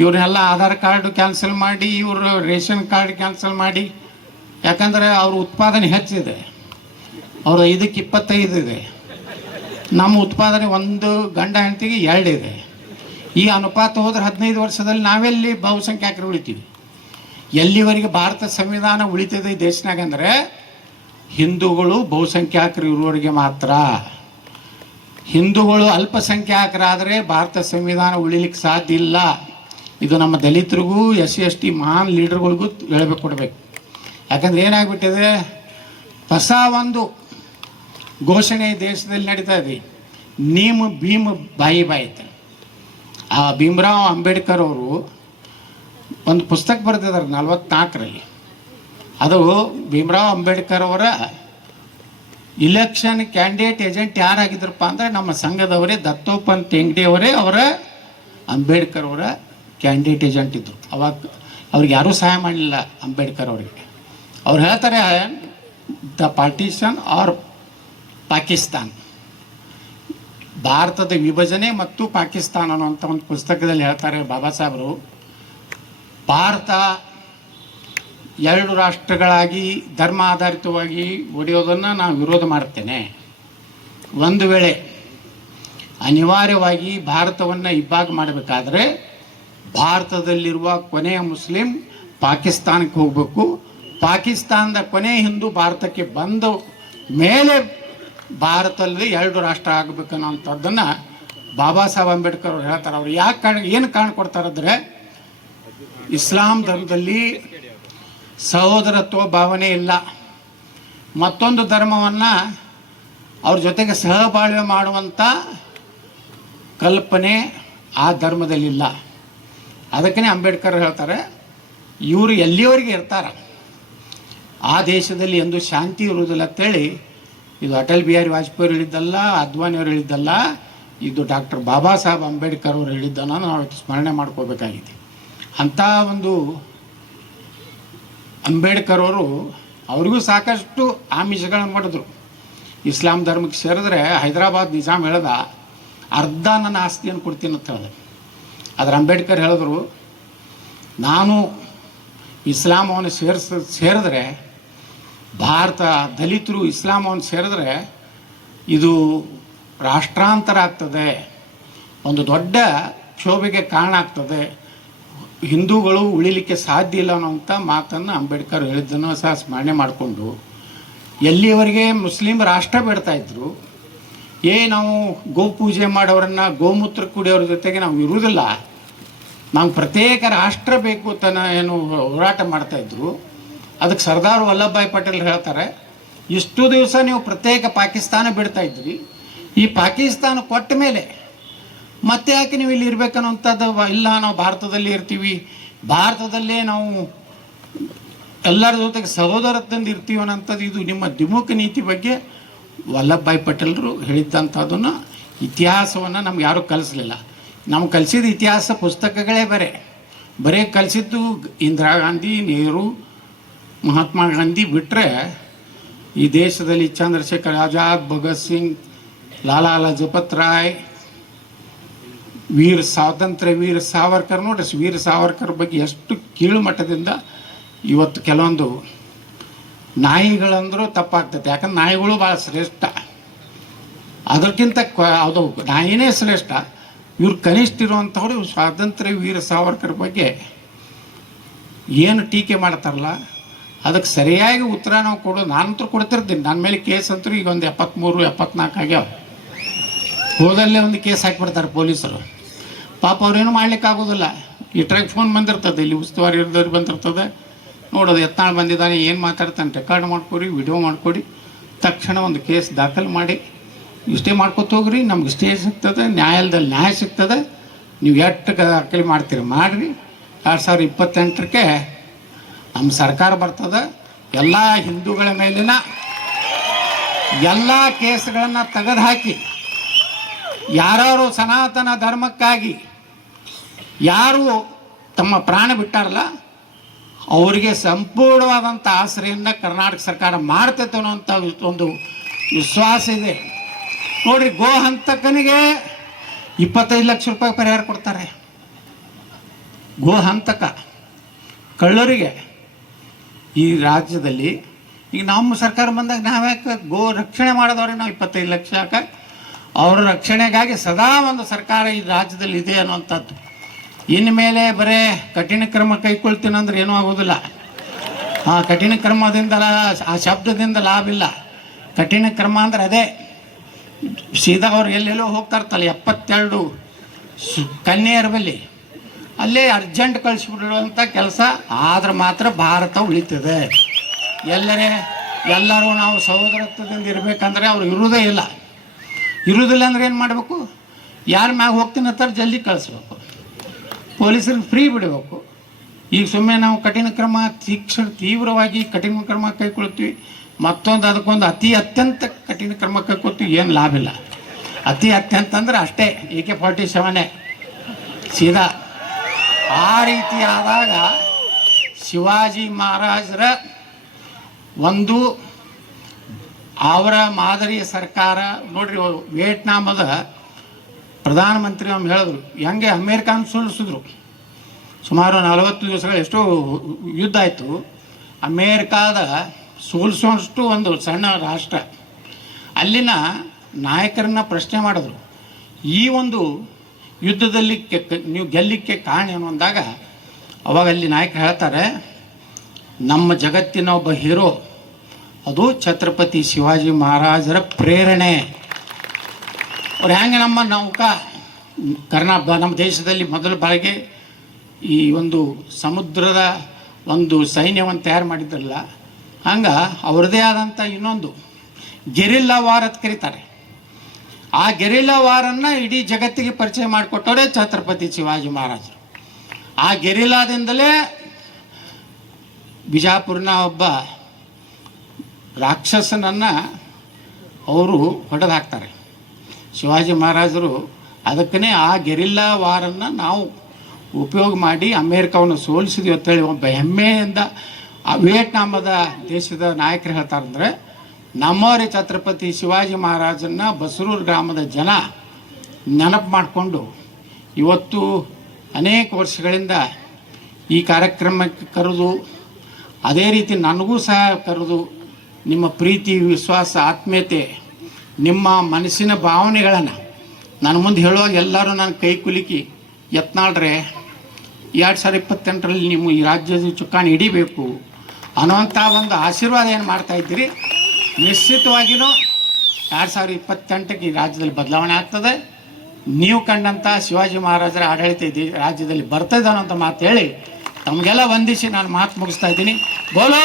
ಇವ್ರನ್ನೆಲ್ಲ ಆಧಾರ್ ಕಾರ್ಡು ಕ್ಯಾನ್ಸಲ್ ಮಾಡಿ, ಇವರು ರೇಷನ್ ಕಾರ್ಡ್ ಕ್ಯಾನ್ಸಲ್ ಮಾಡಿ, ಯಾಕಂದರೆ ಅವ್ರ ಉತ್ಪಾದನೆ ಹೆಚ್ಚಿದೆ, ಅವ್ರ 5ಕ್ಕೆ 25 ಇದೆ, ನಮ್ಮ ಉತ್ಪಾದನೆ ಒಂದು ಗಂಡ ಹೆಂಡತಿಗೆ 2 ಇದೆ. ಈ ಅನುಪಾತ ಹೋದ್ರೆ 15 ವರ್ಷದಲ್ಲಿ ನಾವೆಲ್ಲಿ ಬಹುಸಂಖ್ಯಾತರು ಉಳಿತೀವಿ? ಎಲ್ಲಿವರೆಗೆ ಭಾರತ ಸಂವಿಧಾನ ಉಳಿತದೆ ಈ ದೇಶನಾಗ ಅಂದರೆ ಹಿಂದೂಗಳು ಬಹುಸಂಖ್ಯಾತರು ಇರುವವರೆಗೆ ಮಾತ್ರ. ಹಿಂದೂಗಳು ಅಲ್ಪಸಂಖ್ಯಾತರಾದರೆ ಭಾರತ ಸಂವಿಧಾನ ಉಳಿಲಿಕ್ಕೆ ಸಾಧ್ಯ ಇಲ್ಲ. ಇದು ನಮ್ಮ ದಲಿತರಿಗೂ SC/ST ಮಹಾನ್ ಲೀಡರ್ಗಳಿಗೂ ಹೇಳ್ಬೇಕು, ಕೊಡಬೇಕು. ಯಾಕಂದ್ರೆ ಏನಾಗ್ಬಿಟ್ಟಿದೆ, ಹೊಸ ಒಂದು ಘೋಷಣೆ ದೇಶದಲ್ಲಿ ನಡೀತಾ ಇದೆ, ನೀಮ್ ಭೀಮ್ ಬಾಯಿ ಬಾಯಿತೆ. ಆ ಭೀಮರಾವ್ ಅಂಬೇಡ್ಕರ್ ಅವರು ಒಂದು ಪುಸ್ತಕ ಬರೆದಿದ್ದಾರೆ 44ರಲ್ಲಿ. ಅದು ಭೀಮರಾವ್ ಅಂಬೇಡ್ಕರ್ ಅವರ ಇಲೆಕ್ಷನ್ ಕ್ಯಾಂಡಿಡೇಟ್ ಏಜೆಂಟ್ ಯಾರಾಗಿದ್ರಪ್ಪ ಅಂದರೆ ನಮ್ಮ ಸಂಘದವರೇ, ದತ್ತೋಪಂತ್ ತೆಂಗಡಿ ಅವರೇ ಅವರ ಅಂಬೇಡ್ಕರ್ ಅವರ ಕ್ಯಾಂಡಿಡೇಟ್ ಏಜೆಂಟ್ ಇದ್ದರು. ಅವಾಗ ಅವ್ರಿಗೆ ಯಾರೂ ಸಹಾಯ ಮಾಡಲಿಲ್ಲ ಅಂಬೇಡ್ಕರ್ ಅವರಿಗೆ. ಅವ್ರು ಹೇಳ್ತಾರೆ, ದ ಪಾರ್ಟಿಷನ್ ಆರ್ ಪಾಕಿಸ್ತಾನ್, ಭಾರತದ ವಿಭಜನೆ ಮತ್ತು ಪಾಕಿಸ್ತಾನ ಅನ್ನುವಂಥ ಒಂದು ಪುಸ್ತಕದಲ್ಲಿ ಹೇಳ್ತಾರೆ ಬಾಬಾ ಸಾಹೇಬರು, ಭಾರತ 2 ರಾಷ್ಟ್ರಗಳಾಗಿ ಧರ್ಮ ಆಧಾರಿತವಾಗಿ ಒಡೆಯೋದನ್ನು ನಾನು ವಿರೋಧ ಮಾಡ್ತೇನೆ. ಒಂದು ವೇಳೆ ಅನಿವಾರ್ಯವಾಗಿ ಭಾರತವನ್ನು ಇಬ್ಬಾಗ ಮಾಡಬೇಕಾದ್ರೆ ಭಾರತದಲ್ಲಿರುವ ಕೊನೆಯ ಮುಸ್ಲಿಂ ಪಾಕಿಸ್ತಾನಕ್ಕೆ ಹೋಗಬೇಕು, ಪಾಕಿಸ್ತಾನದ ಕೊನೆಯ ಹಿಂದೂ ಭಾರತಕ್ಕೆ ಬಂದ ಮೇಲೆ ಭಾರತದಲ್ಲಿ 2 ರಾಷ್ಟ್ರ ಆಗಬೇಕನ್ನೋಂಥದ್ದನ್ನು ಬಾಬಾ ಸಾಹೇಬ್ ಅಂಬೇಡ್ಕರ್ ಅವರು ಹೇಳ್ತಾರೆ. ಅವ್ರು ಯಾಕೆ ಏನು ಕಾರಣ ಕೊಡ್ತಾರಂದರೆ, ಇಸ್ಲಾಂ ಧರ್ಮದಲ್ಲಿ ಸಹೋದರತ್ವ ಭಾವನೆ ಇಲ್ಲ, ಮತ್ತೊಂದು ಧರ್ಮವನ್ನು ಅವ್ರ ಜೊತೆಗೆ ಸಹಬಾಳ್ವೆ ಮಾಡುವಂಥ ಕಲ್ಪನೆ ಆ ಧರ್ಮದಲ್ಲಿಲ್ಲ. ಅದಕ್ಕೇ ಅಂಬೇಡ್ಕರ್ ಹೇಳ್ತಾರೆ, ಇವರು ಎಲ್ಲಿಯವರೆಗೆ ಇರ್ತಾರೆ ಆ ದೇಶದಲ್ಲಿ ಎಂದು ಶಾಂತಿ ಇರುವುದಿಲ್ಲ ಅಂತೇಳಿ. ಇದು ಅಟಲ್ ಬಿಹಾರಿ ವಾಜಪೇಯಿ ಹೇಳಿದ್ದಲ್ಲ, ಅದ್ವಾನಿಯವರು ಹೇಳಿದ್ದಲ್ಲ, ಇದು ಡಾಕ್ಟರ್ ಬಾಬಾ ಸಾಹೇಬ್ ಅಂಬೇಡ್ಕರ್ ಅವರು ಹೇಳಿದ್ದನ್ನು ನಾವು ಸ್ಮರಣೆ ಮಾಡ್ಕೋಬೇಕಾಗಿದೆ. ಅಂಥ ಒಂದು ಅಂಬೇಡ್ಕರ್ ಅವರು ಅವ್ರಿಗೂ ಸಾಕಷ್ಟು ಆಮಿಷಗಳನ್ನು ಮಾಡಿದ್ರು. ಇಸ್ಲಾಂ ಧರ್ಮಕ್ಕೆ ಸೇರಿದ್ರೆ ಹೈದರಾಬಾದ್ ನಿಜಾಮ್ ಹೇಳ್ದ, ಅರ್ಧ ನನ್ನ ಆಸ್ತಿಯನ್ನು ಕೊಡ್ತೀನಿ ಅಂತ ಹೇಳಿದೆ. ಆದರೆ ಅಂಬೇಡ್ಕರ್ ಹೇಳಿದ್ರು, ನಾನು ಇಸ್ಲಾಮವನ್ನು ಸೇರಿದ್ರೆ ಭಾರತ ದಲಿತರು ಇಸ್ಲಾಮವನ್ನು ಸೇರಿದ್ರೆ ಇದು ರಾಷ್ಟ್ರಾಂತರ ಆಗ್ತದೆ, ಒಂದು ದೊಡ್ಡ ಕ್ಷೋಭೆಗೆ ಕಾರಣ ಆಗ್ತದೆ, ಹಿಂದೂಗಳು ಉಳಿಲಿಕ್ಕೆ ಸಾಧ್ಯ ಇಲ್ಲ ಅನ್ನೋಂಥ ಮಾತನ್ನು ಅಂಬೇಡ್ಕರ್ ಹೇಳಿದ್ದನ್ನು ಸಹ ಸ್ಮರಣೆ ಮಾಡಿಕೊಂಡು ಎಲ್ಲಿಯವರೆಗೆ ಮುಸ್ಲಿಂ ರಾಷ್ಟ್ರ ಬೇಡ್ತಾಯಿದ್ರು, ನಾವು ಗೋಪೂಜೆ ಮಾಡೋರನ್ನು ಗೋಮೂತ್ರ ಕುಡಿಯೋರ ಜೊತೆಗೆ ನಾವು ಇರುವುದಿಲ್ಲ, ನಾವು ಪ್ರತ್ಯೇಕ ರಾಷ್ಟ್ರ ಬೇಕು ತನ್ನ ಏನು ಹೋರಾಟ ಮಾಡ್ತಾಯಿದ್ರು. ಅದಕ್ಕೆ ಸರ್ದಾರ್ ವಲ್ಲಭಭಾಯಿ ಪಟೇಲ್ ಹೇಳ್ತಾರೆ, ಇಷ್ಟು ದಿವಸ ನೀವು ಪ್ರತ್ಯೇಕ ಪಾಕಿಸ್ತಾನ ಬಿಡ್ತಾಯಿದ್ರಿ, ಈ ಪಾಕಿಸ್ತಾನ ಕೊಟ್ಟ ಮೇಲೆ ಮತ್ತೆ ಯಾಕೆ ನೀವು ಇಲ್ಲಿ ಇರಬೇಕನ್ನೋಂಥದ್ದು ಇಲ್ಲ, ನಾವು ಭಾರತದಲ್ಲಿ ಇರ್ತೀವಿ, ಭಾರತದಲ್ಲೇ ನಾವು ಎಲ್ಲರ ಜೊತೆಗೆ ಸಹೋದರತ್ವದಿಂದ ಇರ್ತೀವಿ ಅನ್ನೋಂಥದ್ದು ಇದು ನಿಮ್ಮ ದ್ವಿಮುಖ ನೀತಿ ಬಗ್ಗೆ ವಲ್ಲಭಭಾಯಿ ಪಟೇಲರು ಹೇಳಿದ್ದಂಥದ್ದನ್ನು ಇತಿಹಾಸವನ್ನು ನಮ್ಗೆ ಯಾರೂ ಕಲಿಸಲಿಲ್ಲ. ನಮ್ಗೆ ಕಲಿಸಿದ ಇತಿಹಾಸ ಪುಸ್ತಕಗಳೇ ಬರೀ ಕಲಿಸಿದ್ದು ಇಂದಿರಾ ಗಾಂಧಿ, ನೆಹರು, ಮಹಾತ್ಮ ಗಾಂಧಿ ಬಿಟ್ಟರೆ ಈ ದೇಶದಲ್ಲಿ ಚಂದ್ರಶೇಖರ್ ಆಜಾದ್, ಭಗತ್ ಸಿಂಗ್, ಲಾಲಾ ಲಜಪತ್ ರಾಯ್, ಸ್ವಾತಂತ್ರ್ಯ ವೀರ ಸಾವರ್ಕರ್, ನೋಡ್ರಿ ವೀರ ಸಾವರ್ಕರ್ ಬಗ್ಗೆ ಎಷ್ಟು ಕೀಳು ಮಟ್ಟದಿಂದ ಇವತ್ತು ಕೆಲವೊಂದು ನಾಯಿಗಳಂದ್ರೂ ತಪ್ಪಾಗ್ತೈತೆ. ಯಾಕಂದ್ರೆ ನಾಯಿಗಳು ಭಾಳ ಶ್ರೇಷ್ಠ, ಅದಕ್ಕಿಂತ ಅದು ನಾಯಿನೇ ಶ್ರೇಷ್ಠ. ಇವ್ರು ಕನಿಷ್ಠ ಇರುವಂಥವ್ರು ಸ್ವಾತಂತ್ರ್ಯ ವೀರ ಸಾವರ್ಕರ್ ಬಗ್ಗೆ ಏನು ಟೀಕೆ ಮಾಡ್ತಾರಲ್ಲ ಅದಕ್ಕೆ ಸರಿಯಾಗಿ ಉತ್ತರ ನಾವು ಕೊಡೋದು. ನಾನಂತೂ ಕೊಡ್ತಿರ್ತೀನಿ, ನನ್ನ ಮೇಲೆ ಕೇಸ್ ಅಂತೂ ಈಗ ಒಂದು 73, 74 ಆಗ್ಯಾವ. ಹೋದಲ್ಲೇ ಒಂದು ಕೇಸ್ ಹಾಕಿಬಿಡ್ತಾರೆ ಪೊಲೀಸರು. ಪಾಪ ಅವ್ರೇನು ಮಾಡ್ಲಿಕ್ಕಾಗೋದಿಲ್ಲ. ಇಟ್ರಾಗ ಫೋನ್ ಬಂದಿರ್ತದೆ, ಇಲ್ಲಿ ಉಸ್ತುವಾರಿ ಇರೋದವ್ರಿಗೆ ಬಂದಿರ್ತದೆ, ನೋಡೋದು ಎತ್ತಾಳು ಬಂದಿದ್ದಾನೆ, ಏನು ಮಾತಾಡ್ತಾನೆ ರೆಕಾರ್ಡ್ ಮಾಡ್ಕೊಡಿ, ವಿಡಿಯೋ ಮಾಡಿಕೊಡಿ, ತಕ್ಷಣ ಒಂದು ಕೇಸ್ ದಾಖಲು ಮಾಡಿ ಇಷ್ಟೇ ಮಾಡ್ಕೊತ ಹೋಗ್ರಿ, ನಮ್ಗೆ ಇಷ್ಟೇ ಸಿಗ್ತದೆ, ನ್ಯಾಯಾಲಯದಲ್ಲಿ ನ್ಯಾಯ ಸಿಗ್ತದೆ, ನೀವು ಎಷ್ಟು ಅಕ್ಕಲಿ ಮಾಡ್ತೀರಿ ಮಾಡಿರಿ. 2028ಕ್ಕೆ ನಮ್ಮ ಸರ್ಕಾರ ಬರ್ತದೆ. ಎಲ್ಲ ಹಿಂದೂಗಳ ಮೇಲಿನ ಎಲ್ಲ ಕೇಸ್ಗಳನ್ನು ತೆಗೆದುಹಾಕಿ ಯಾರು ಸನಾತನ ಧರ್ಮಕ್ಕಾಗಿ ಯಾರು ತಮ್ಮ ಪ್ರಾಣ ಬಿಟ್ಟಾರಲ್ಲ ಅವರಿಗೆ ಸಂಪೂರ್ಣವಾದಂಥ ಆಶ್ರಯವನ್ನು ಕರ್ನಾಟಕ ಸರ್ಕಾರ ಮಾಡ್ತೈತೆ ಅನ್ನೋಂಥ ಒಂದು ವಿಶ್ವಾಸ ಇದೆ. ನೋಡ್ರಿ, ಗೋ ಹಂತಕನಿಗೆ 25 ಲಕ್ಷ ರೂಪಾಯಿ ಪರಿಹಾರ ಕೊಡ್ತಾರೆ. ಗೋ ಹಂತಕ ಕಳ್ಳರಿಗೆ ಈ ರಾಜ್ಯದಲ್ಲಿ ಈಗ ನಮ್ಮ ಸರ್ಕಾರ ಬಂದಾಗ ನಾವ್ಯಾಕೆ ಗೋ ರಕ್ಷಣೆ ಮಾಡಿದವ್ರಿಗೆ ನಾವು 25 ಲಕ್ಷ ಯಾಕೆ? ಅವರ ರಕ್ಷಣೆಗಾಗಿ ಸದಾ ಒಂದು ಸರ್ಕಾರ ಈ ರಾಜ್ಯದಲ್ಲಿ ಇದೆ ಅನ್ನುವಂಥದ್ದು. ಇನ್ಮೇಲೆ ಬರೇ ಕಠಿಣ ಕ್ರಮ ಕೈಗೊಳ್ತೀನಂದ್ರೆ ಏನೂ ಆಗೋದಿಲ್ಲ. ಆ ಕಠಿಣ ಕ್ರಮದಿಂದ ಆ ಶಬ್ದದಿಂದ ಲಾಭ ಇಲ್ಲ. ಕಠಿಣ ಕ್ರಮ ಅಂದ್ರೆ ಅದೇ, ಸೀದಾ ಅವ್ರು ಎಲ್ಲೆಲ್ಲೋ ಹೋಗ್ತಾ ಇರ್ತಲ್ಲ 72 ಕನ್ಯೆಯರ ಬಳಿ ಅಲ್ಲೇ ಅರ್ಜೆಂಟ್ ಕಳಿಸ್ಬಿಡುವಂಥ ಕೆಲಸ ಆದ್ರೆ ಮಾತ್ರ ಭಾರತ ಉಳಿತದೆ. ಎಲ್ಲರೂ ನಾವು ಸಹೋದರತ್ವದಿಂದ ಇರಬೇಕಂದ್ರೆ ಅವ್ರು ಇರುವುದಿಲ್ಲ ಅಂದ್ರೆ ಏನು ಮಾಡಬೇಕು? ಯಾರ ಮ್ಯಾಗ ಹೋಗ್ತೀನಿ ಅಂತಾರೆ ಜಲ್ದಿ ಕಳಿಸ್ಬೇಕು, ಪೊಲೀಸರಿಗೆ ಫ್ರೀ ಬಿಡಬೇಕು. ಈಗ ಸುಮ್ಮನೆ ನಾವು ಕಠಿಣ ಕ್ರಮ ತೀವ್ರವಾಗಿ ಕಠಿಣ ಕ್ರಮ ಕೈಗೊಳ್ತೀವಿ, ಮತ್ತೊಂದು ಅದಕ್ಕೊಂದು ಅತ್ಯಂತ ಕಠಿಣ ಕ್ರಮ ಕೈಗೊಳ್ತೀವಿ, ಏನು ಲಾಭ ಇಲ್ಲ. ಅತ್ಯಂತ ಅಂದ್ರೆ ಅಷ್ಟೇ AK-47 ಸೀದಾ. ಆ ರೀತಿ ಆದಾಗ ಶಿವಾಜಿ ಮಹಾರಾಜರ ಒಂದು ಅವರ ಮಾದರಿಯ ಸರ್ಕಾರ ನೋಡ್ರಿ. ವಿಯೆಟ್ನಾಮದ ಪ್ರಧಾನಮಂತ್ರಿ ಅವ್ರು ಹೇಳಿದ್ರು, ಹೆಂಗೆ ಅಮೇರಿಕಾನ ಸೋಲಿಸಿದ್ರು. ಸುಮಾರು 40 ದಿವಸಗಳು ಎಷ್ಟೋ ಯುದ್ಧ ಆಯಿತು. ಅಮೇರಿಕಾದ ಸೋಲಿಸುವಷ್ಟು ಒಂದು ಸಣ್ಣ ರಾಷ್ಟ್ರ, ಅಲ್ಲಿನ ನಾಯಕರನ್ನ ಪ್ರಶ್ನೆ ಮಾಡಿದ್ರು, ಈ ಒಂದು ಯುದ್ಧದಲ್ಲಿ ನೀವು ಗೆಲ್ಲಿಕ್ಕೆ ಕಾರಣ ಏನು ಅಂದಾಗ ಅವಾಗ ಅಲ್ಲಿ ನಾಯಕರು ಹೇಳ್ತಾರೆ, ನಮ್ಮ ಜಗತ್ತಿನ ಒಬ್ಬ ಹೀರೋ ಅದು ಛತ್ರಪತಿ ಶಿವಾಜಿ ಮಹಾರಾಜರ ಪ್ರೇರಣೆ. ಅವ್ರು ಹೆಂಗೆ ನಮ್ಮ ನಮ್ಮ ದೇಶದಲ್ಲಿ ಮೊದಲ ಬಾರಿಗೆ ಈ ಒಂದು ಸಮುದ್ರದ ಒಂದು ಸೈನ್ಯವನ್ನು ತಯಾರು ಮಾಡಿದ್ರಲ್ಲ, ಹಂಗೆ ಅವ್ರದ್ದೇ ಆದಂಥ ಇನ್ನೊಂದು ಗೆರಿಲ್ಲಾ ವಾರ್ ಅಂತ ಕರೀತಾರೆ. ಆ ಗೆರಿಲ್ಲಾ ವಾರನ್ನು ಇಡೀ ಜಗತ್ತಿಗೆ ಪರಿಚಯ ಮಾಡಿಕೊಟ್ಟವರೇ ಛತ್ರಪತಿ ಶಿವಾಜಿ ಮಹಾರಾಜರು. ಆ ಗೆರಿಲ್ಲಾದಿಂದಲೇ ಬಿಜಾಪುರನ ಒಬ್ಬ ರಾಕ್ಷಸನನ್ನು ಅವರು ಹೊಡೆದು ಹಾಕ್ತಾರೆ. ಶಿವಾಜಿ ಮಹಾರಾಜರು ಅದಕ್ಕೇ ಆ ಗೆರಿಲ್ಲಾ ವಾರನ್ನು ನಾವು ಉಪಯೋಗ ಮಾಡಿ ಅಮೇರಿಕಾವನ್ನು ಸೋಲಿಸಿದ್ವಿ ಅಂತೇಳಿ ಒಬ್ಬ ಹೆಮ್ಮೆಯಿಂದ ಆ ವಿಯೆಟ್ನಾಮದ ದೇಶದ ನಾಯಕರು ಹೇಳ್ತಾರಂದರೆ, ನಮ್ಮವರೇ ಛತ್ರಪತಿ ಶಿವಾಜಿ ಮಹಾರಾಜನ್ನ ಬಸರೂರು ಗ್ರಾಮದ ಜನ ನೆನಪು ಮಾಡಿಕೊಂಡು ಇವತ್ತು ಅನೇಕ ವರ್ಷಗಳಿಂದ ಈ ಕಾರ್ಯಕ್ರಮಕ್ಕೆ ಕರೆದು, ಅದೇ ರೀತಿ ನನಗೂ ಸಹ ಕರೆದು ನಿಮ್ಮ ಪ್ರೀತಿ, ವಿಶ್ವಾಸ, ಆತ್ಮೀಯತೆ, ನಿಮ್ಮ ಮನಸ್ಸಿನ ಭಾವನೆಗಳನ್ನು ನನ್ನ ಮುಂದೆ ಹೇಳುವಾಗ ಎಲ್ಲರೂ ನಾನು ಕೈ ಕುಲುಕಿ ಯತ್ನಾಳ್ರೆ 2028ರಲ್ಲಿ ನೀವು ಈ ರಾಜ್ಯದ ಚುಕ್ಕಾಣಿ ಹಿಡಿಬೇಕು ಅನ್ನೋಂಥ ಒಂದು ಆಶೀರ್ವಾದ ಏನು ಮಾಡ್ತಾಯಿದ್ದೀರಿ. ನಿಶ್ಚಿತವಾಗಿಯೂ 2028ಕ್ಕೆ ಈ ರಾಜ್ಯದಲ್ಲಿ ಬದಲಾವಣೆ ಆಗ್ತದೆ. ನೀವು ಕಂಡಂಥ ಶಿವಾಜಿ ಮಹಾರಾಜರ ಆಡಳಿತ ರಾಜ್ಯದಲ್ಲಿ ಬರ್ತದೆ ಅನ್ನೋಂಥ ಮಾತು ಹೇಳಿ ತಮಗೆಲ್ಲ ವಂದಿಸಿ ನಾನು ಮಾತು ಮುಗಿಸ್ತಾ ಇದ್ದೀನಿ. ಬೋಲೋ